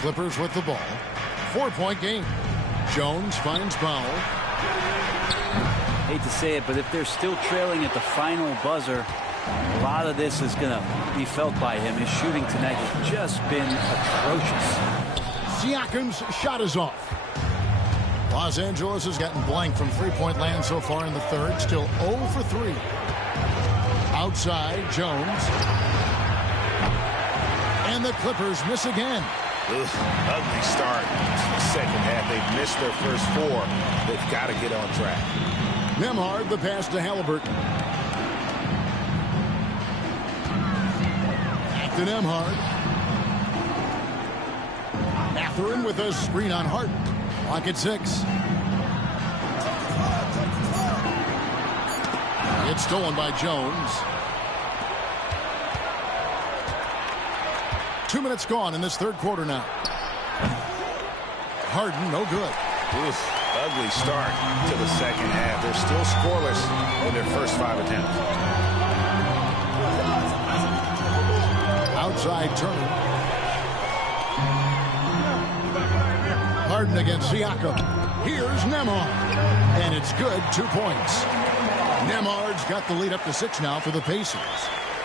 Clippers with the ball. 4-point game. Jones finds Powell. Hate to say it, but if they're still trailing at the final buzzer, a lot of this is going to be felt by him. His shooting tonight has just been atrocious. Siakam's shot is off. Los Angeles has gotten blank from three-point land so far in the third. Still 0 for 3. Outside, Jones. And the Clippers miss again. Ugly start to the second half. They've missed their first 4. They've got to get on track. Nembhard, the pass to Halliburton. Back to Nembhard. Mathurin with a screen on Harden. Clock at 6. It's stolen by Jones. 2 minutes gone in this third quarter now. Harden, no good. Oof, ugly start to the second half. They're still scoreless in their first 5 attempts. Outside Turner. Harden against Siakam. Here's Nembhard. And it's good, 2 points. Nembhard's got the lead up to 6 now for the Pacers.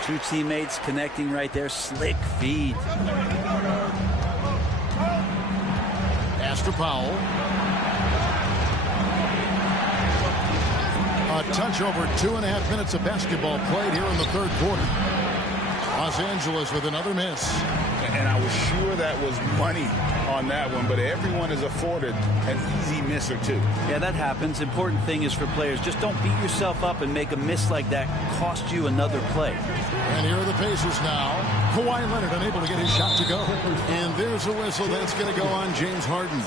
2 teammates connecting right there. Slick feed. Pass to Powell. A touch over 2.5 minutes of basketball played here in the third quarter. Los Angeles with another miss. And I was sure that was money on that one, but everyone is afforded an easy miss or 2. Yeah, that happens. Important thing is for players, just don't beat yourself up and make a miss like that cost you another play. And here are the Pacers now. Kawhi Leonard unable to get his shot to go. And there's a whistle that's going to go on James Harden.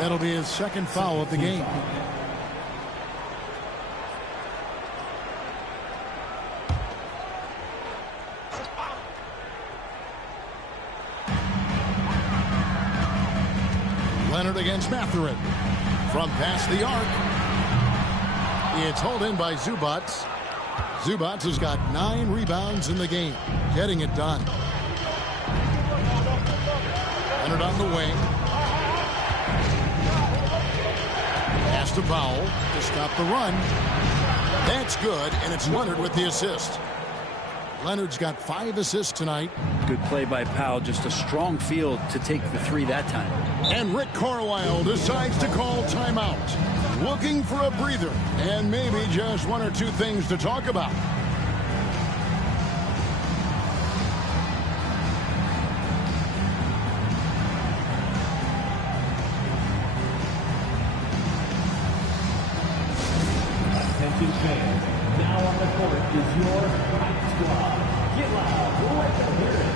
That'll be his second foul of the game. Leonard against Mathurin. From past the arc. It's hauled in by Zubats. Zubats has got 9 rebounds in the game. Getting it done. Leonard on the wing. Pass to Powell to stop the run. That's good, and it's Leonard with the assist. Leonard's got 5 assists tonight. Good play by Powell. Just a strong field to take the 3 that time. And Rick Carlisle decides to call timeout. Looking for a breather and maybe just 1 or 2 things to talk about. Attention fans, now on the court is your Hype Squad. Get loud, let them hear it.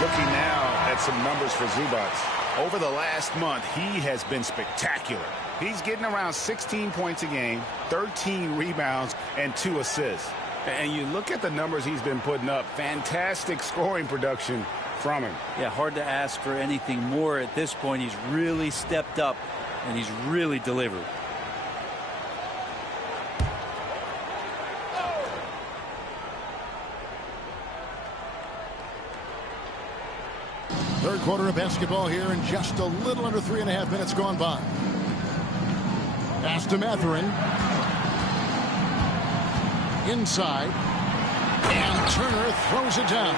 Looking now at some numbers for Zubats. Over the last month, he has been spectacular. He's getting around 16 points a game, 13 rebounds, and 2 assists. And you look at the numbers he's been putting up, fantastic scoring production from him. Yeah, hard to ask for anything more at this point. He's really stepped up, and he's really delivered. Third quarter of basketball here, and just a little under 3.5 minutes gone by. Pass to Mathurin. Inside. And Turner throws it down.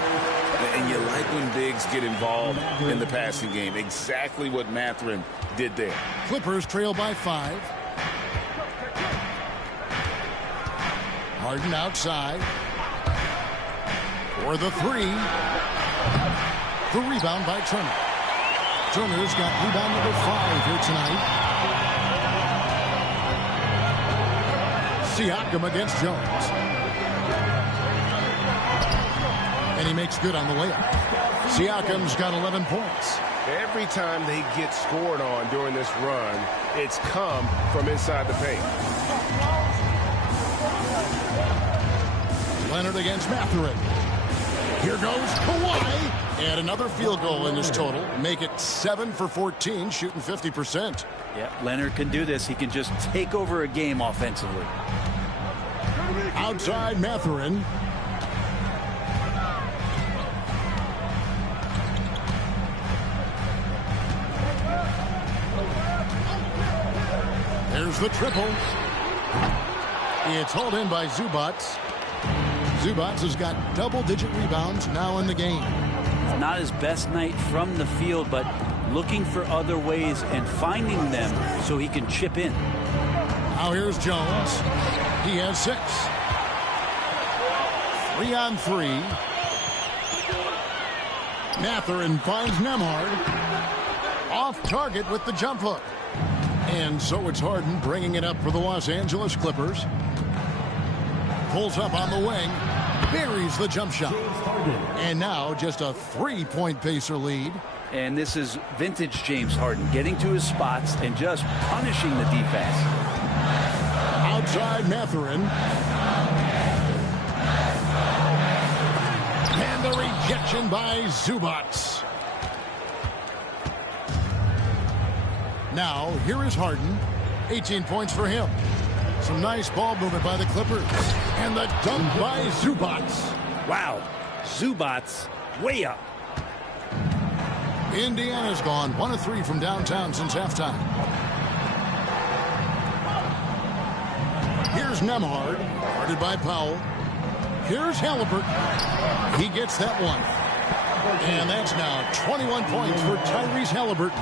And you like when bigs get involved in the passing game. Exactly what Mathurin did there. Clippers trail by 5. Harden outside. For the 3. The rebound by Turner. Turner's got rebound number 5 here tonight. Siakam against Jones. And he makes good on the layup. Siakam's got 11 points. Every time they get scored on during this run, it's come from inside the paint. Leonard against Mathurin. Here goes Kawhi. And another field goal in this total. Make it 7 for 14, shooting 50%. Yeah, Leonard can do this. He can just take over a game offensively. Outside Mathurin. There's the triple. It's hauled in by Zubats. Zubats has got double-digit rebounds now in the game. Not his best night from the field, but looking for other ways and finding them so he can chip in. Now here's Jones. He has 6. 3 on 3. Mathurin finds Nembhard. Off target with the jump hook. And so it's Harden bringing it up for the Los Angeles Clippers. Pulls up on the wing. Buries the jump shot. And now just a 3-point Pacer lead. And this is vintage James Harden, getting to his spots and just punishing the defense. Outside Mathurin. And the rejection by Zubac. Now, here is Harden. 18 points for him. Some nice ball movement by the Clippers. And the dunk by Zubac. Wow. Zubac way up. Indiana's gone 1 of 3 from downtown since halftime. Here's Nembhard, guarded by Powell. Here's Halliburton. He gets that one. And that's now 21 points for Tyrese Halliburton.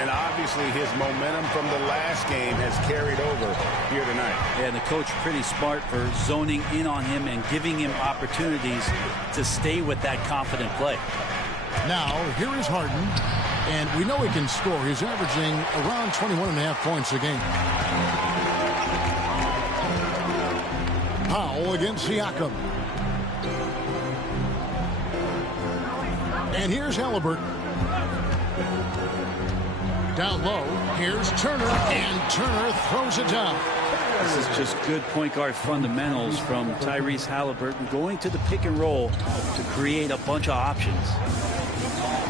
And obviously his momentum from the last game has carried over here tonight. And the coach pretty smart for zoning in on him and giving him opportunities to stay with that confident play. Now, here is Harden. And we know he can score. He's averaging around 21.5 points a game. Powell against Siakam. And here's Halliburton. Down low, here's Turner, and Turner throws it down. This is just good point guard fundamentals from Tyrese Halliburton, going to the pick and roll to create a bunch of options.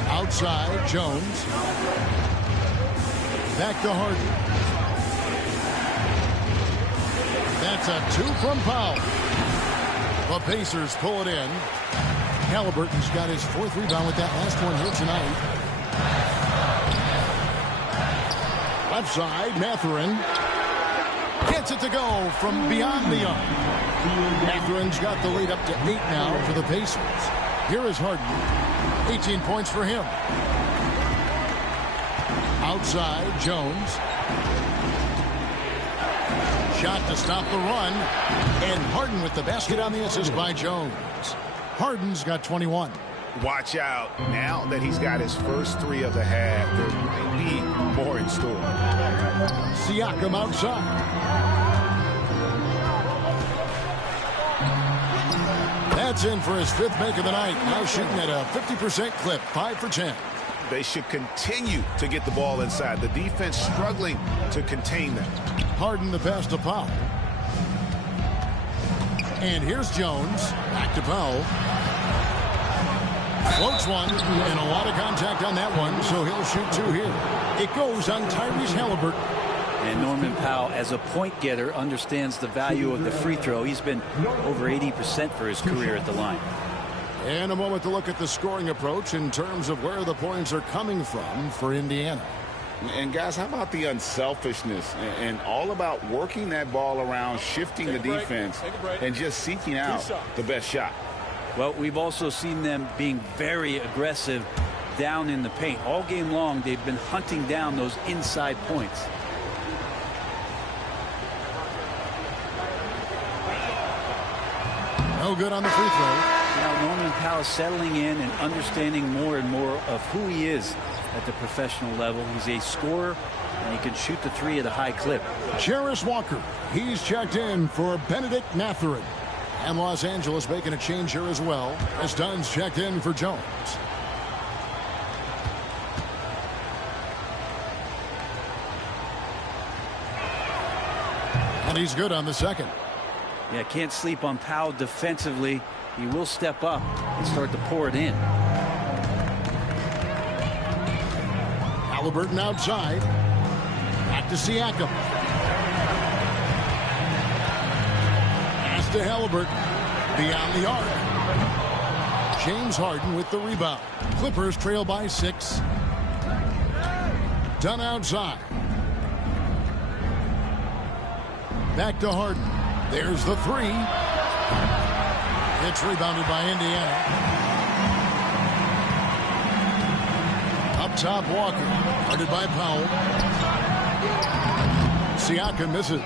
Outside, Jones. Back to Harden. That's a 2 from Powell. The Pacers pull it in. Halliburton's got his 4th rebound with that last one here tonight. Left side, Mathurin gets it to go from beyond the arc. Mathurin's got the lead up to 8 now for the Pacers. Here is Harden. 18 points for him. Outside, Jones. Shot to stop the run. And Harden with the basket on the assist by Jones. Harden's got 21. Watch out. Now that he's got his first 3 of the half, there might be more in store. Siakam outside. That's in for his 5th make of the night. Now shooting at a 50% clip, 5 for 10. They should continue to get the ball inside. The defense struggling to contain them. Harden the pass to Powell. And here's Jones. Back to Powell. Floats one, and a lot of contact on that one, so he'll shoot 2 here. It goes on Tyrese Halliburton. And Norman Powell, as a point getter, understands the value of the free throw. He's been over 80% for his career at the line. And a moment to look at the scoring approach in terms of where the points are coming from for Indiana. And guys, how about the unselfishness and all about working that ball around, shifting the defense, and just seeking out the best shot? Well, we've also seen them being very aggressive down in the paint. All game long, they've been hunting down those inside points. No good on the free throw. Now Norman Powell settling in and understanding more and more of who he is at the professional level. He's a scorer, and he can shoot the 3 at a high clip. Jarris Walker, he's checked in for Benedict Mathurin. And Los Angeles making a change here as well, as Dunn's checked in for Jones. And he's good on the second. Yeah, can't sleep on Powell defensively. He will step up and start to pour it in. Halliburton outside. Back to Siakam. Pass to Halliburton. Beyond the arc. James Harden with the rebound. Clippers trail by 6. Dunn outside. Back to Harden. There's the 3. It's rebounded by Indiana. Up top, Walker. Guarded by Powell. Siakam misses.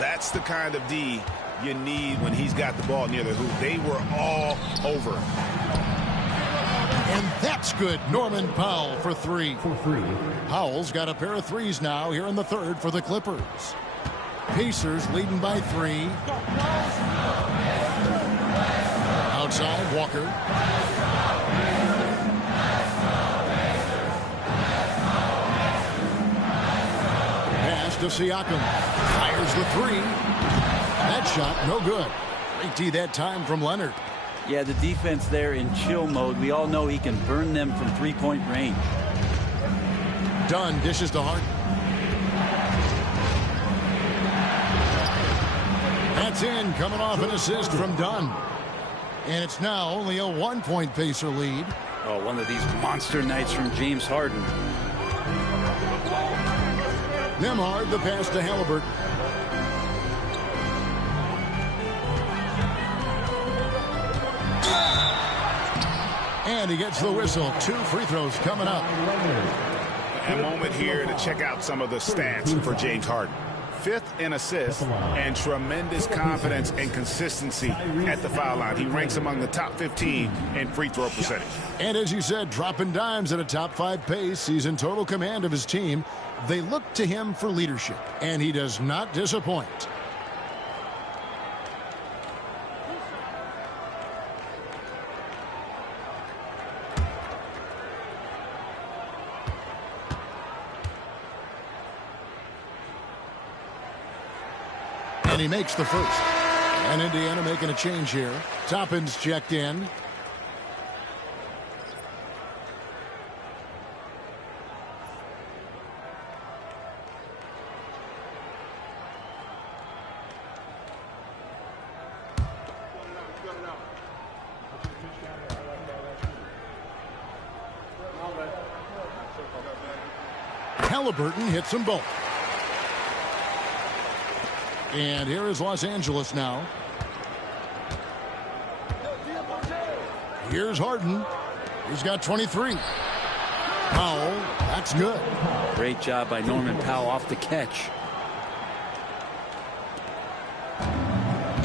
That's the kind of D you need when he's got the ball near the hoop. They were all over him. And that's good. Norman Powell for three. Powell's got a pair of threes now here in the third for the Clippers. Pacers leading by 3. Outside, Walker. Pass to Siakam. Fires the 3. That shot, no good. Great D that time from Leonard. Yeah, the defense there in chill mode. We all know he can burn them from three-point range. Dunn dishes to Harden. That's in, coming off an assist from Dunn. And it's now only a 1-point Pacer lead. Oh, one of these monster nights from James Harden. Nembhard, the pass to Halliburton. And he gets the whistle. 2 free throws coming up. A moment here to check out some of the stats for James Harden. 5th in assists and tremendous confidence and consistency at the foul line. He ranks among the top 15 in free throw percentage. And as you said, dropping dimes at a top 5 pace. He's in total command of his team. They look to him for leadership, and he does not disappoint. And he makes the first. And Indiana making a change here. Toppin's checked in. Halliburton hits them both. And here is Los Angeles now. Here's Harden. He's got 23. Powell, that's good. Great job by Norman Powell off the catch.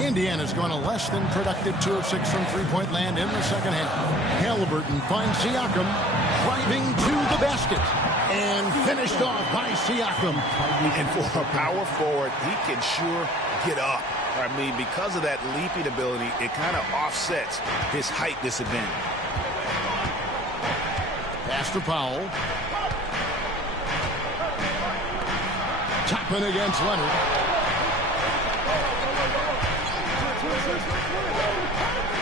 Indiana's gone a less than productive 2 of 6 from three-point land in the second half. Halliburton finds Siakam driving to the basket. And finished off by Siakam. And for a power forward, he can sure get up. I mean, because of that leaping ability, it kind of offsets his height disadvantage. Pass to Powell. Toppin against Leonard.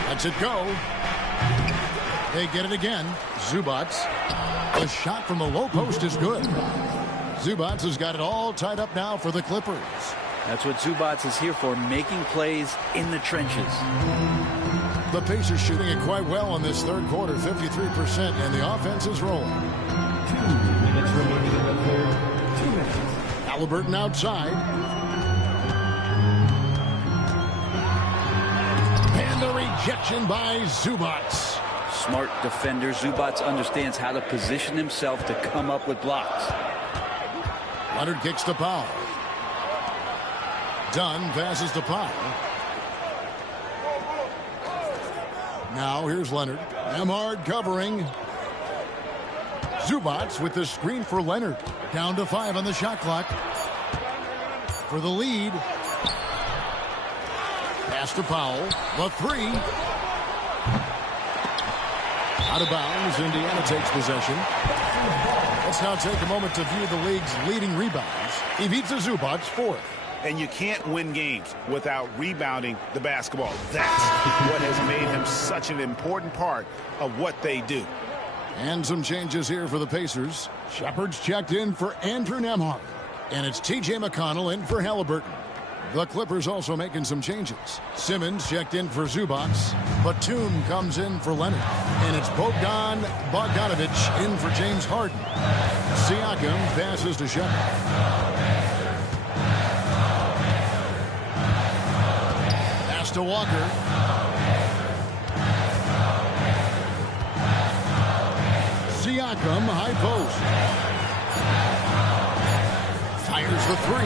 Lets it go. They get it again. Zubac. The shot from the low post is good. Zubac has got it all tied up now for the Clippers. That's what Zubac is here for, making plays in the trenches. The Pacers shooting it quite well in this third quarter, 53%, and the offense is rolling. 2 minutes remaining in the third. 2 minutes. Halliburton outside. And the rejection by Zubac. Smart defender. Zubac understands how to position himself to come up with blocks. Leonard kicks to Powell. Dunn passes to Powell. Now here's Leonard. Nembhard covering. Zubac with the screen for Leonard. Down to 5 on the shot clock. For the lead. Pass to Powell. The 3. Out of bounds. Indiana takes possession. Let's now take a moment to view the league's leading rebounds. Ivica Zubac, 4th. And you can't win games without rebounding the basketball. That's what has made him such an important part of what they do. And some changes here for the Pacers. Shepard's checked in for Andrew Nembhard. And it's T.J. McConnell in for Halliburton. The Clippers also making some changes. Simmons checked in for Zubac. Batum comes in for Leonard. And it's Bogdan Bogdanovic in for James Harden. Siakam passes to Shepard. Pass to Walker. Siakam, high post. Fires the 3.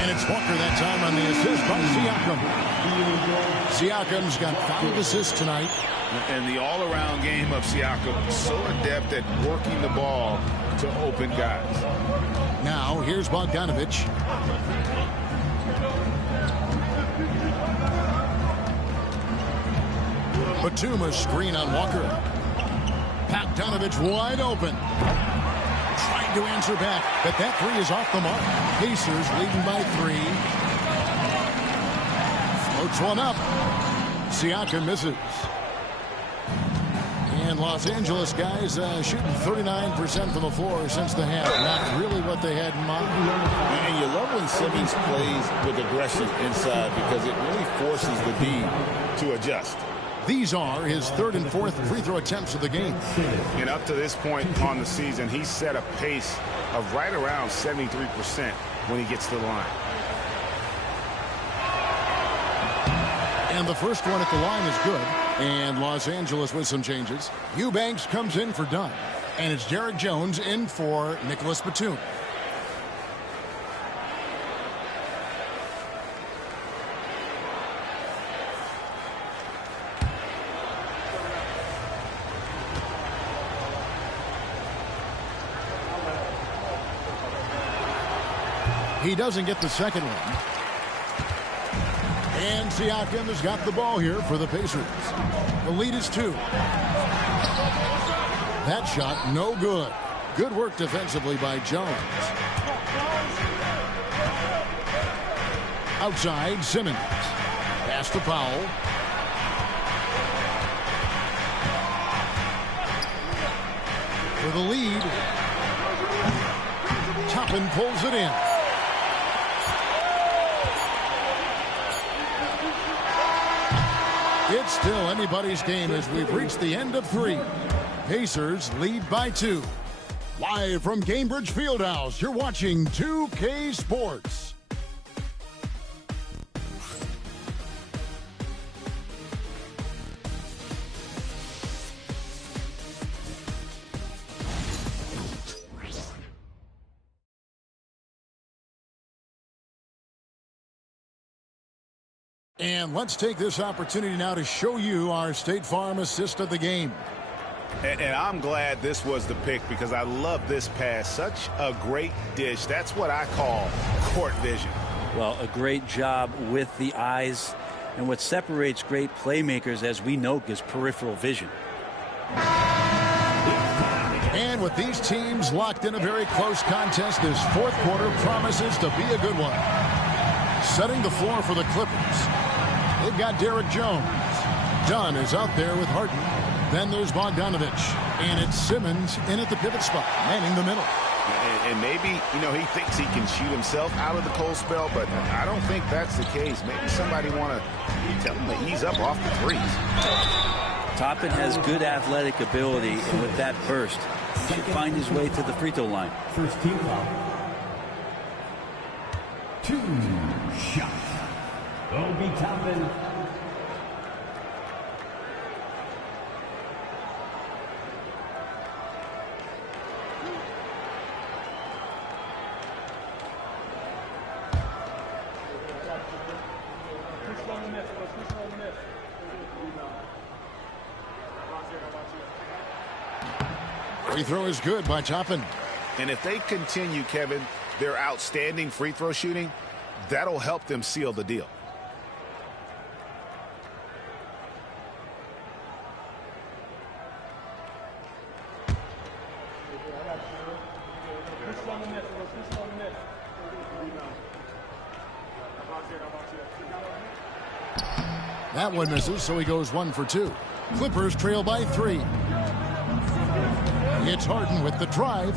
And it's Walker that time on the assist by Siakam. Siakam's got 5 assists tonight. And the all-around game of Siakam, so adept at working the ball to open guys. Now, here's Bogdanovich. Batum a screen on Walker. Bogdanovich wide open. Trying to answer back, but that three is off the mark. Pacers leading by 3. Floats one up. Siakam misses. And Los Angeles guys shooting 39% from the floor since the half. Not really what they had in mind. And you love when Simmons plays with aggression inside because it really forces the D to adjust. These are his 3rd and 4th free throw attempts of the game. And up to this point on the season, he's set a pace of right around 73% when he gets to the line. And the first one at the line is good. And Los Angeles with some changes. Eubanks comes in for Dunn. And it's Derek Jones in for Nicholas Batum. He doesn't get the second one. And Siakam has got the ball here for the Pacers. The lead is 2. That shot, no good. Good work defensively by Jones. Outside, Simmons. Pass to Powell. For the lead. Toppin pulls it in. It's still anybody's game as we've reached the end of 3. Pacers lead by 2. Live from Cambridge Fieldhouse, you're watching 2K Sports. And let's take this opportunity now to show you our State Farm assist of the game. And I'm glad this was the pick because I love this pass. Such a great dish. That's what I call court vision. Well, a great job with the eyes. And what separates great playmakers, as we know, is peripheral vision. And with these teams locked in a very close contest, this 4th quarter promises to be a good one. Setting the floor for the Clippers. They've got Derek Jones. Dunn is out there with Harden. Then there's Bogdanovich. And it's Simmons in at the pivot spot, manning the middle. And maybe, he thinks he can shoot himself out of the cold spell, but I don't think that's the case. Maybe somebody want to tell him to ease up off the threes. Toppin has good athletic ability, and with that burst, he should find his way to the free throw line. First team foul. 2 shots. Obi Toppin. Free throw is good by Toppin. And if they continue, Kevin, their outstanding free throw shooting, that'll help them seal the deal. That one misses, so he goes 1 for 2. Clippers trail by 3. It's Harden with the drive.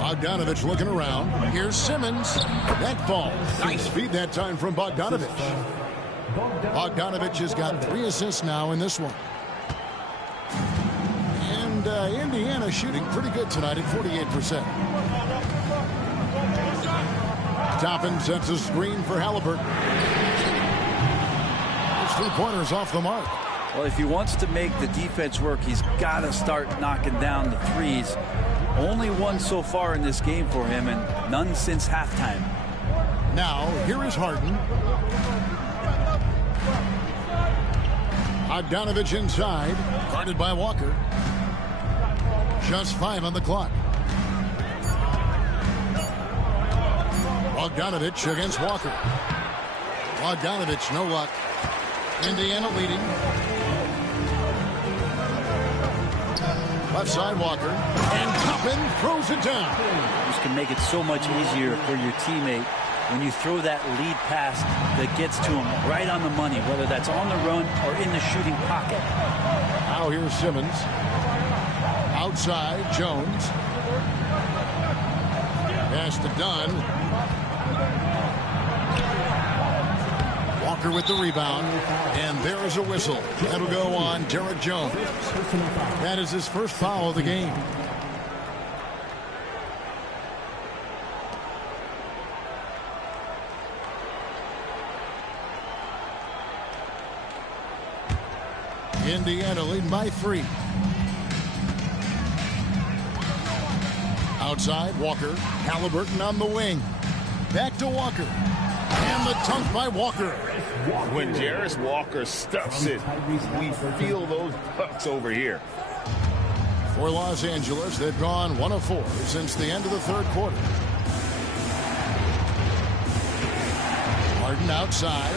Bogdanovich looking around. Here's Simmons. That falls. Nice feed that time from Bogdanovich. Bogdanovich has got 3 assists now in this one. And Indiana shooting pretty good tonight at 48%. Toppin sets a screen for Halliburton. His 3-pointers off the mark. Well, if he wants to make the defense work, he's got to start knocking down the threes. Only one so far in this game for him, and none since halftime. Now, here is Harden. Bogdanovich inside, guarded by Walker. Just 5 on the clock. Bogdanovich against Walker. Bogdanovich, no luck. Indiana leading. Left side, Walker. And Toppin throws it down. This can make it so much easier for your teammate when you throw that lead pass that gets to him right on the money, whether that's on the run or in the shooting pocket. Now here's Simmons. Outside, Jones. Pass to Dunn. Walker with the rebound. And there is a whistle. That'll go on Derek Jones. That is his first foul of the game. Indiana leading by 3. Outside, Walker. Halliburton on the wing. Back to Walker. And the dunk by Walker. When Jarris Walker stuffs it, we feel those pucks over here. For Los Angeles, they've gone 1 of 4 since the end of the third quarter. Harden outside.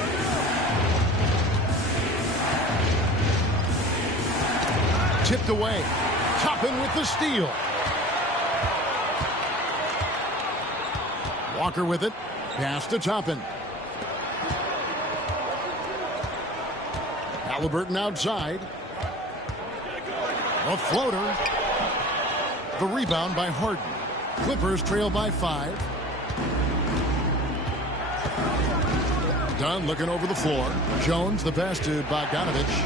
Tipped away. Toppin with the steal. Walker with it. Pass to Toppin. Halliburton outside. A floater. The rebound by Harden. Clippers trail by 5. Dunn looking over the floor. Jones, the pass to Bogdanovich.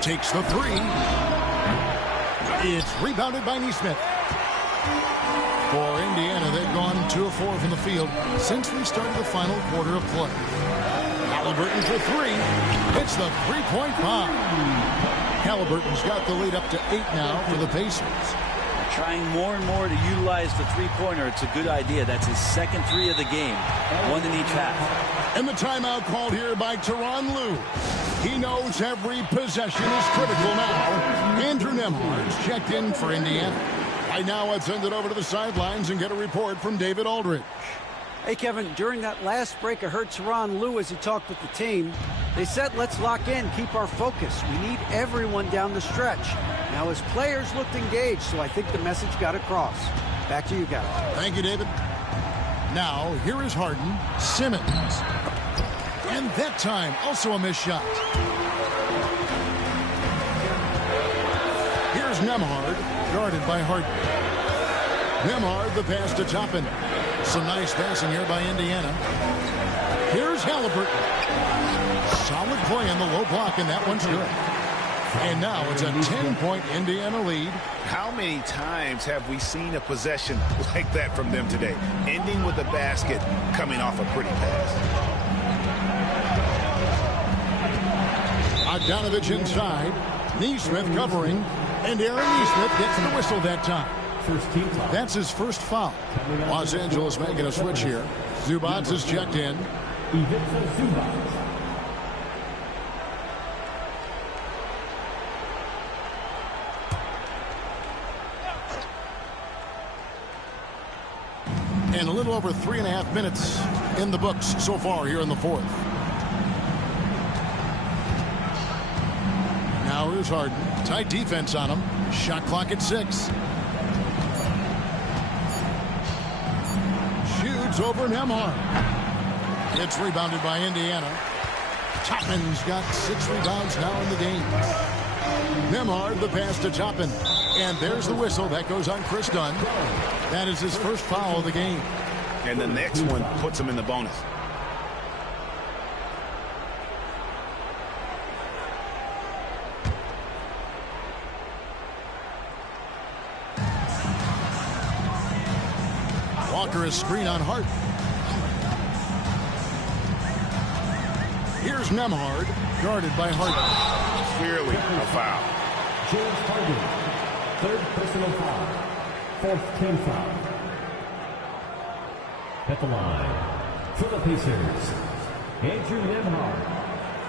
Takes the 3. It's rebounded by Nesmith. For Indiana, they've gone 2 of 4 from the field since we started the final quarter of play. Halliburton for 3. It's the three-point bomb. Halliburton's got the lead up to 8 now for the Pacers. Trying more and more to utilize the three-pointer. It's a good idea. That's his second 3 of the game. 1 in each half. And the timeout called here by Tyronn Lue. He knows every possession is critical now. Andrew Nembhard's checked in for Indiana. Right now, let's send it over to the sidelines and get a report from David Aldridge. Hey, Kevin, during that last break, I heard Tyronn Lue as he talked with the team. They said, let's lock in, keep our focus. We need everyone down the stretch. Now, his players looked engaged, so I think the message got across. Back to you guys. Thank you, David. Now, here is Harden. Simmons. And that time, also a missed shot. Here's Nembhard, guarded by Harden. Nembhard, the pass to Toppin. Some nice passing here by Indiana. Here's Halliburton. Solid play on the low block, and that one's good. And now it's a 10-point Indiana lead. How many times have we seen a possession like that from them today? Ending with a basket, coming off a pretty pass. Bogdanovich inside. Nesmith covering. And Aaron Nesmith gets the whistle that time. That's his first foul. Los Angeles making a switch here. Zubac is checked in. And a little over 3.5 minutes in the books so far here in the fourth. Now here's Harden. Tight defense on him. Shot clock at 6. Shoots over Nembhard. It's rebounded by Indiana. Toppin's got 6 rebounds now in the game. Nembhard, the pass to Toppin. And there's the whistle. That goes on Chris Dunn. That is his first foul of the game. And the next one puts him in the bonus. Walker is screen on Harden. Here's Nembhard, guarded by Harden. Clearly a foul. James Harden. Third personal foul. Fourth team foul. At the line, for the Pacers, Andrew Nembhard,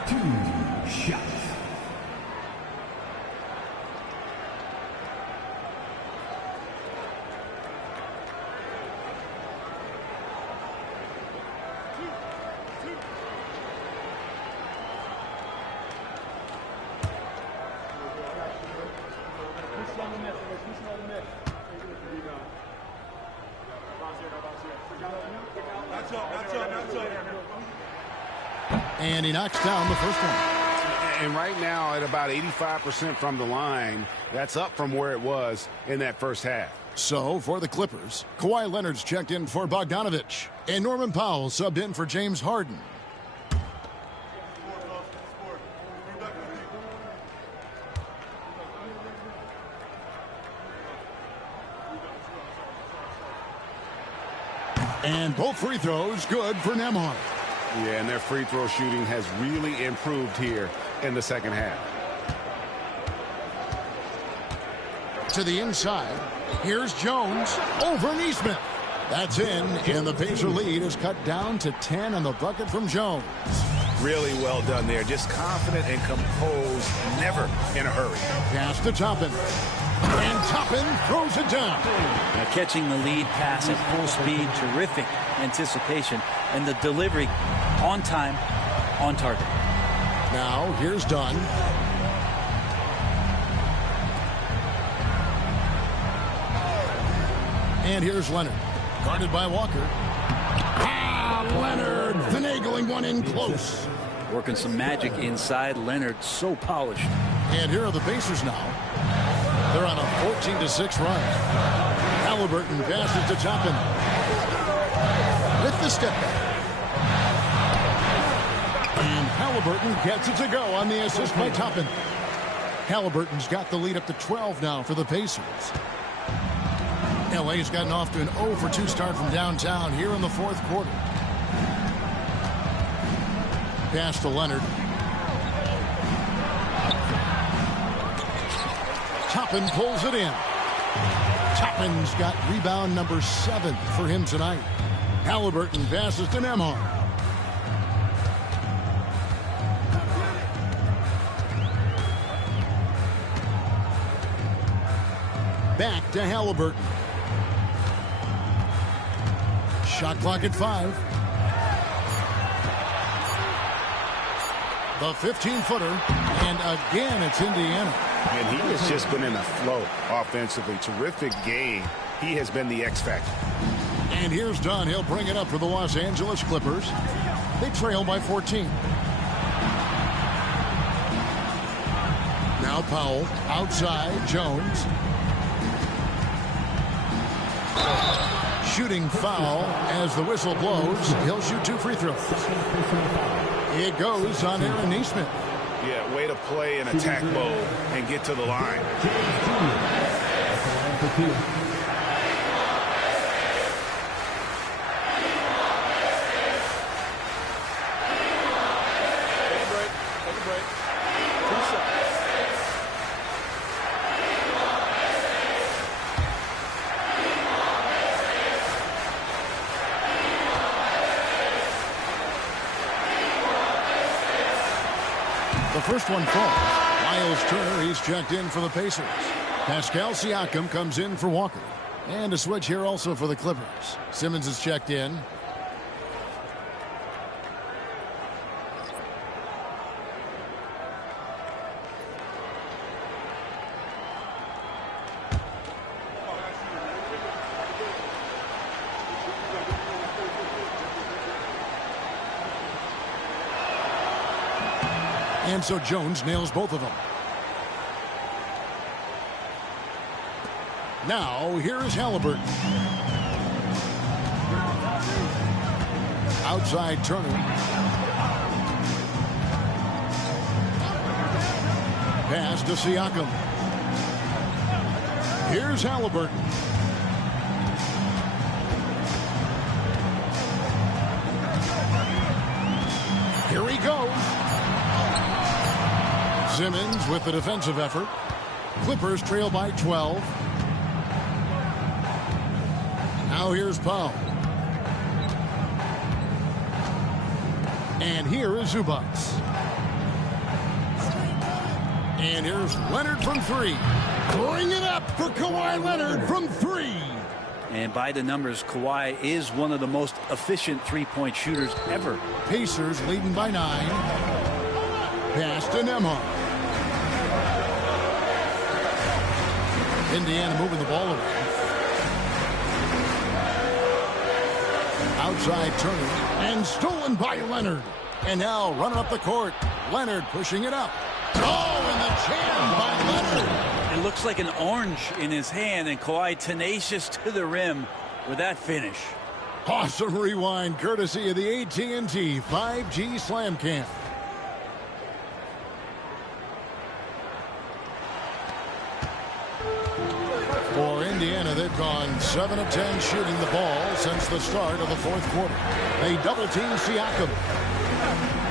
2 shots. And he knocks down the first one. And right now at about 85% from the line, that's up from where it was in that first half. So for the Clippers, Kawhi Leonard's checked in for Bogdanovich, and Norman Powell subbed in for James Harden. And both free throws good for Nembhard. Yeah, and their free throw shooting has really improved here in the second half. To the inside, here's Jones over Neesmith. That's in, and the Pacer lead is cut down to 10 on the bucket from Jones. Really well done there. Just confident and composed, never in a hurry. Pass to Toppin. And Toppin throws it down. Now catching the lead pass at full speed, terrific anticipation, and the delivery on time, on target. Now here's Dunn. And here's Leonard, guarded by Walker. Leonard finagling one in close. Working some magic inside. Leonard so polished. And here are the Pacers now. They're on a 14-6 run. Halliburton passes to Toppin. With the step back. And Halliburton gets it to go on the assist by Toppin. Halliburton's got the lead up to 12 now for the Pacers. LA's gotten off to an 0-for-2 start from downtown here in the fourth quarter. Pass to Leonard. Toppin pulls it in. Toppin's got rebound number 7 for him tonight. Halliburton passes to Nembhard. Back to Halliburton. Shot clock at 5. The 15-footer, and again it's Indiana. And he has just been in a flow offensively. Terrific game. He has been the X factor. And here's Dunn. He'll bring it up for the Los Angeles Clippers. They trail by 14. Now Powell outside. Jones. Shooting foul as the whistle blows. He'll shoot 2 free throws. It goes on Aaron Neesmith. Yeah, way to play in attack mode and get to the line. The first one falls. Miles Turner, he's checked in for the Pacers. Pascal Siakam comes in for Walker. And a switch here also for the Clippers. Simmons is checked in. And so Jones nails both of them. Now, here is Halliburton. Outside Turner. Pass to Siakam. Here's Halliburton. Here he goes. Simmons with the defensive effort. Clippers trail by 12. Now here's Powell. And here is Zubac. And here's Leonard from three. Bring it up for Kawhi Leonard from three. And by the numbers, Kawhi is one of the most efficient three-point shooters ever. Pacers leading by 9. Pass to Nembhard. Indiana moving the ball away. Outside Turner. And stolen by Leonard. And now running up the court. Leonard pushing it up. Oh, and the jam by Leonard. It looks like an orange in his hand, and Kawhi tenacious to the rim with that finish. Awesome rewind courtesy of the AT&T 5G Slam Cam. For Indiana, they've gone 7 of 10 shooting the ball since the start of the fourth quarter. They double-team Siakam.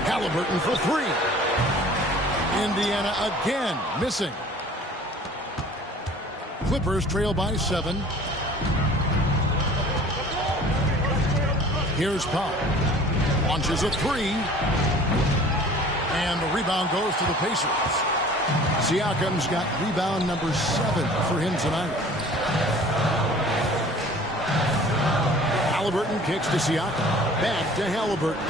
Halliburton for three. Indiana again missing. Clippers trail by 7. Here's Powell. Launches a three. And the rebound goes to the Pacers. Siakam's got rebound number 7 for him tonight. Halliburton kicks to Siakam. Back to Halliburton.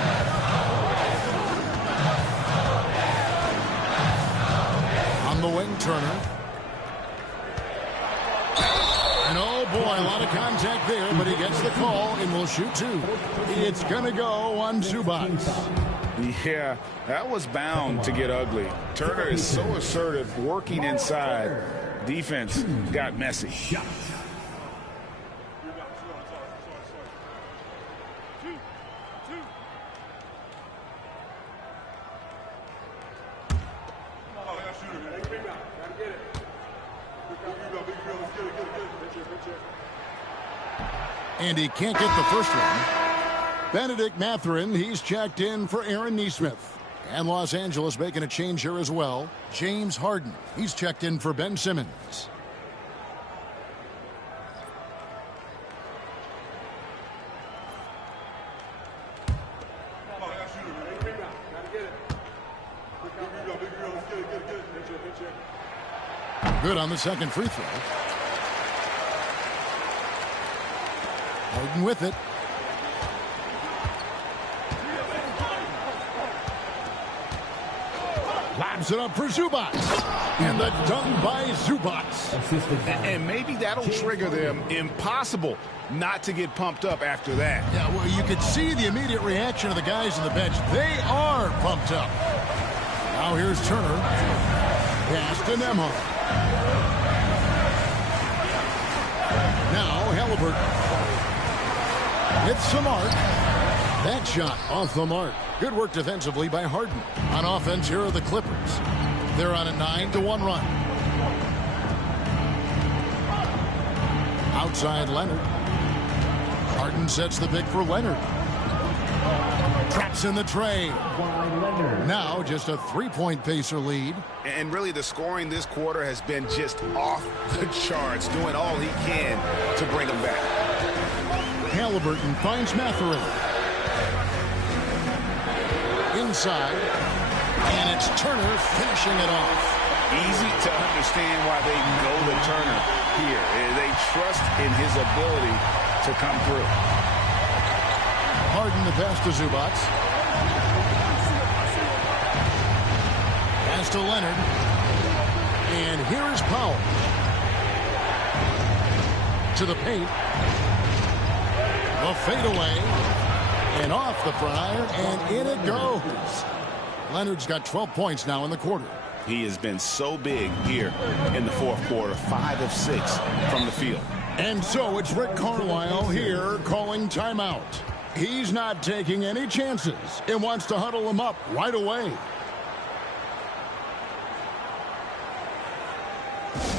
On the wing, Turner. And oh boy, a lot of contact there, but he gets the call and will shoot 2. It's going to go on Zubac. Yeah, that was bound to get ugly. Turner is so assertive, working inside. Defense got messy. And he can't get the first one. Benedict Mathurin, he's checked in for Aaron Nesmith. And Los Angeles making a change here as well. James Harden, he's checked in for Ben Simmons. Good on the second free throw. Harden with it. Labs it up for Zubac. And the dunk by Zubac. And maybe that'll trigger them. Impossible not to get pumped up after that. Yeah, well, you could see the immediate reaction of the guys on the bench. They are pumped up. Now here's Turner. Pass to Nembhard. Now Halliburton. It's the mark. That shot off the mark. Good work defensively by Harden. On offense, here are the Clippers. They're on a 9-1 run. Outside Leonard. Harden sets the pick for Leonard. Traps in the tray. Now just a 3-point Pacer lead. And really the scoring this quarter has been just off the charts, doing all he can to bring them back. Halliburton finds Mathurin. Inside. And it's Turner finishing it off. Easy to understand why they go to Turner here. They trust in his ability to come through. Harden the pass to Zubac. Pass to Leonard. And here is Powell. To the paint. The fadeaway. And off the prior. And in it goes. Leonard's got 12 points now in the quarter. He has been so big here in the fourth quarter. 5 of 6 from the field. And so it's Rick Carlisle here calling timeout. He's not taking any chances and wants to huddle them up right away.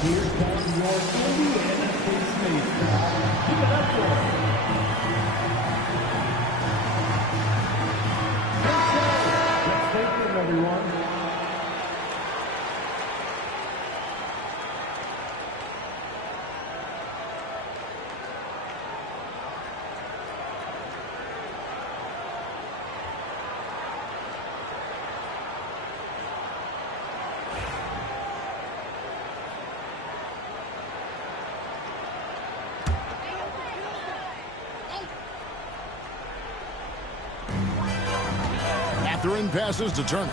Here comes your Indiana Pacers. Give it up for him. Let's take them, everyone. Mathurin passes to Turner.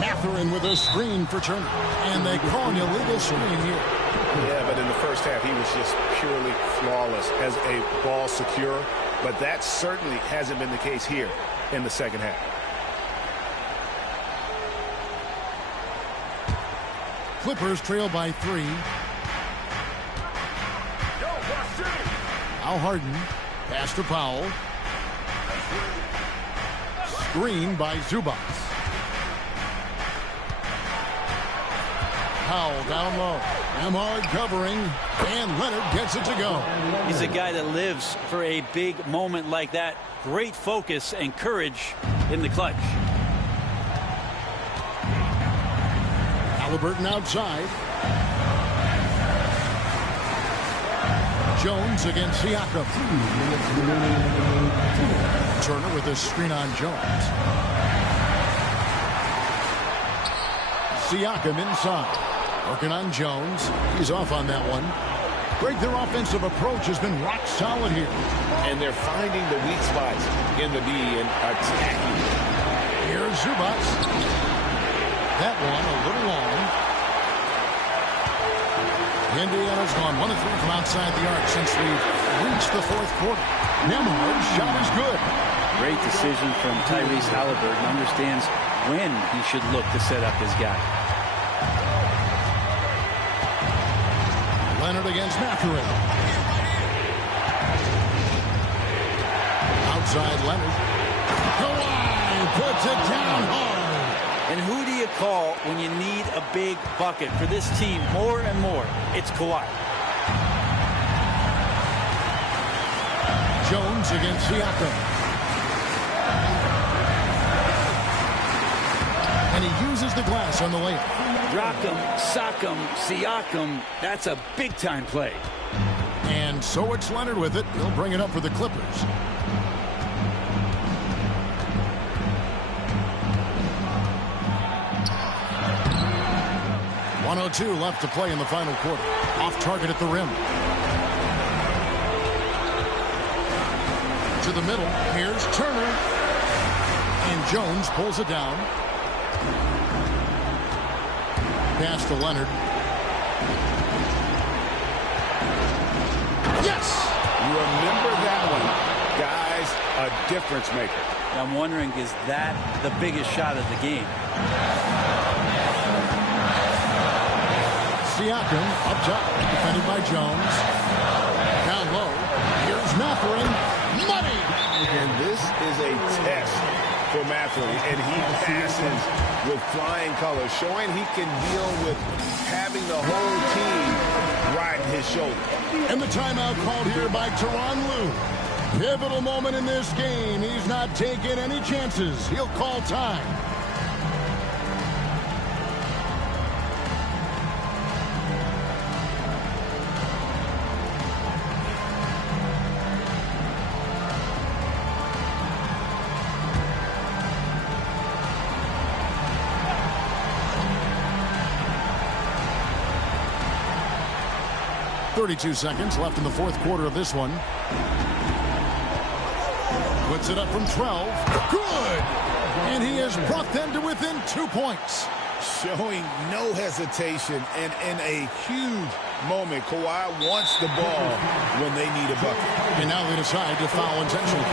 Mathurin with a screen for Turner. And they call an illegal screen here. Yeah, but in the first half, he was just purely flawless as a ball secure. But that certainly hasn't been the case here in the second half. Clippers trail by 3. Al Harden. Pass to Powell. Screen by Zubac. Powell down low. Emhard covering, and Leonard gets it to go. He's a guy that lives for a big moment like that. Great focus and courage in the clutch. Halliburton outside. Jones against Siakam. Turner with a screen on Jones. Siakam inside. Working on Jones. He's off on that one. Greg, their offensive approach has been rock solid here. And they're finding the weak spots in the D and attacking. Here's Zubac. That one a little long. Indiana's gone 1 of 3 from outside the arc since we've reached the fourth quarter. Nembhard's shot is good. Great decision from Tyrese Halliburton. Understands when he should look to set up his guy. Leonard against Mathurin. Outside Leonard. Kawhi puts it down hard. And who do you call when you need a big bucket for this team more and more? It's Kawhi. Jones against Siakam. And he uses the glass on the layup. Rock'em, sock'em, Siakam. That's a big-time play. And so it's Leonard with it. He'll bring it up for the Clippers. .102 left to play in the final quarter. Off target at the rim. To the middle. Here's Turner. And Jones pulls it down. Pass to Leonard. Yes! You remember that one. Guys, a difference maker. I'm wondering, is that the biggest shot of the game? Siakam up top, defended by Jones. Down low. Here's Mathurin. Money! And this is a test for Mathurin, and he passes with flying colors, showing he can deal with having the whole team riding his shoulder. And the timeout called here by Tyronn Lue. Pivotal moment in this game. He's not taking any chances. He'll call time. .32 seconds left in the fourth quarter of this one. Puts it up from 12. Good! And he has brought them to within 2 points. Showing no hesitation, and in a huge moment, Kawhi wants the ball when they need a bucket. And now they decide to foul intentionally.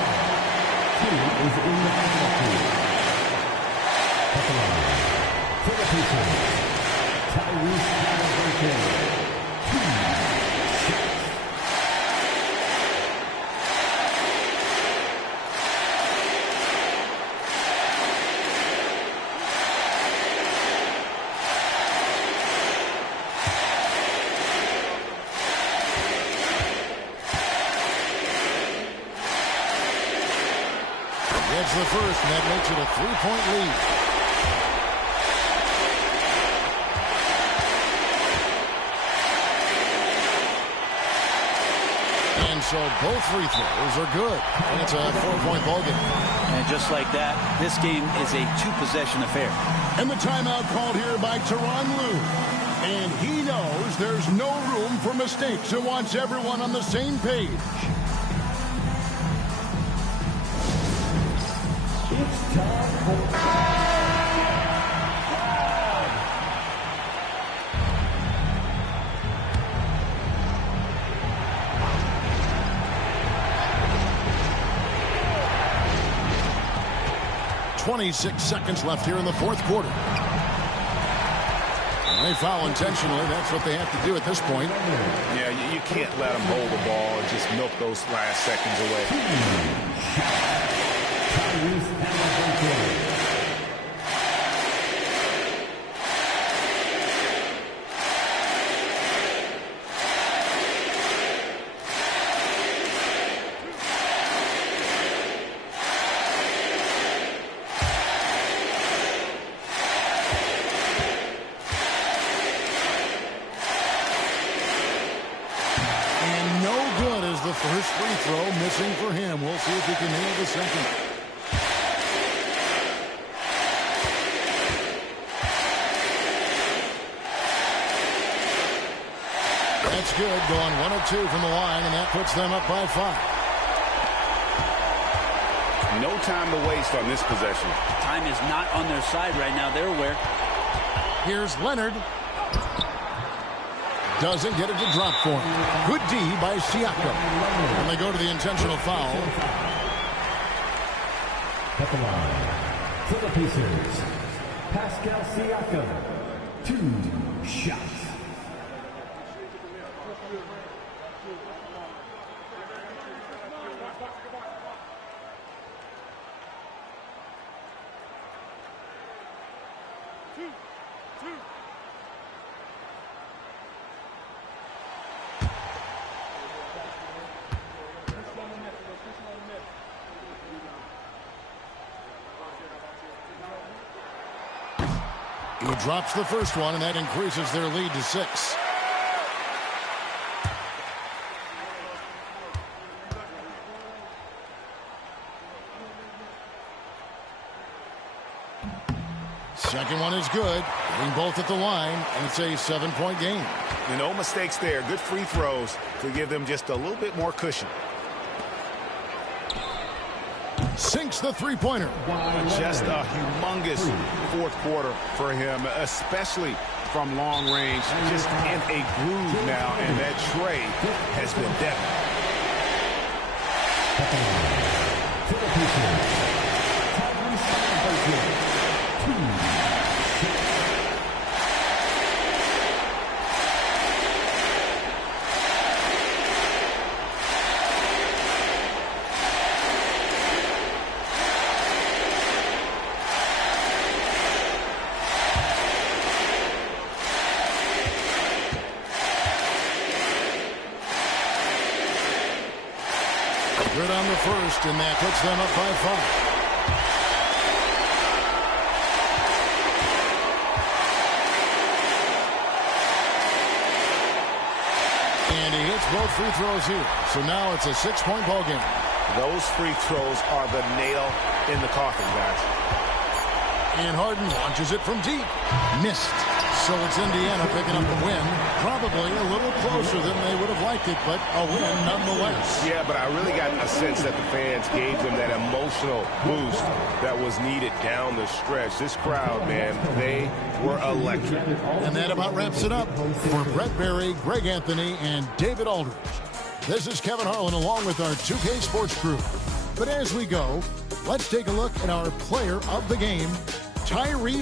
Gets the first, and that makes it a 3-point lead. And so both free throws are good. And it's a 4-point ball game. And just like that, this game is a 2-possession affair. And the timeout called here by Tyronn Lue. And he knows there's no room for mistakes and wants everyone on the same page. It's time for... 26 seconds left here in the fourth quarter. And they foul intentionally. That's what they have to do at this point. Yeah, you can't let them hold the ball and just milk those last seconds away. First free throw missing for him. We'll see if he can nail the second. That's good. Going 1 of 2 from the line, and that puts them up by 5. No time to waste on this possession. Time is not on their side right now. They're aware. Here's Leonard. Doesn't get it to drop for him. Good D by Siakam. And they go to the intentional foul. At the line, for the Pacers, Pascal Siakam, 2 shots. He drops the first one, and that increases their lead to 6. Second one is good. Getting both at the line, and it's a 7-point game. And no mistakes there. Good free throws to give them just a little bit more cushion. Sinks the three-pointer. Just a humongous fourth quarter for him, especially from long range. Just in a groove now, and that tray has been deadly. Good on the first, and that puts them up by 5. And he hits both free throws here. So now it's a 6-point ball game. Those free throws are the nail in the coffin, guys. And Harden launches it from deep. Missed. So it's Indiana picking up the win. Probably a little closer than they would have liked it, but a win nonetheless. Yeah, but I really got a sense that the fans gave them that emotional boost that was needed down the stretch. This crowd, man, they were electric. And that about wraps it up. For Brett Berry, Greg Anthony, and David Aldridge, this is Kevin Harlan along with our 2K Sports crew. But as we go, let's take a look at our player of the game, Tyrese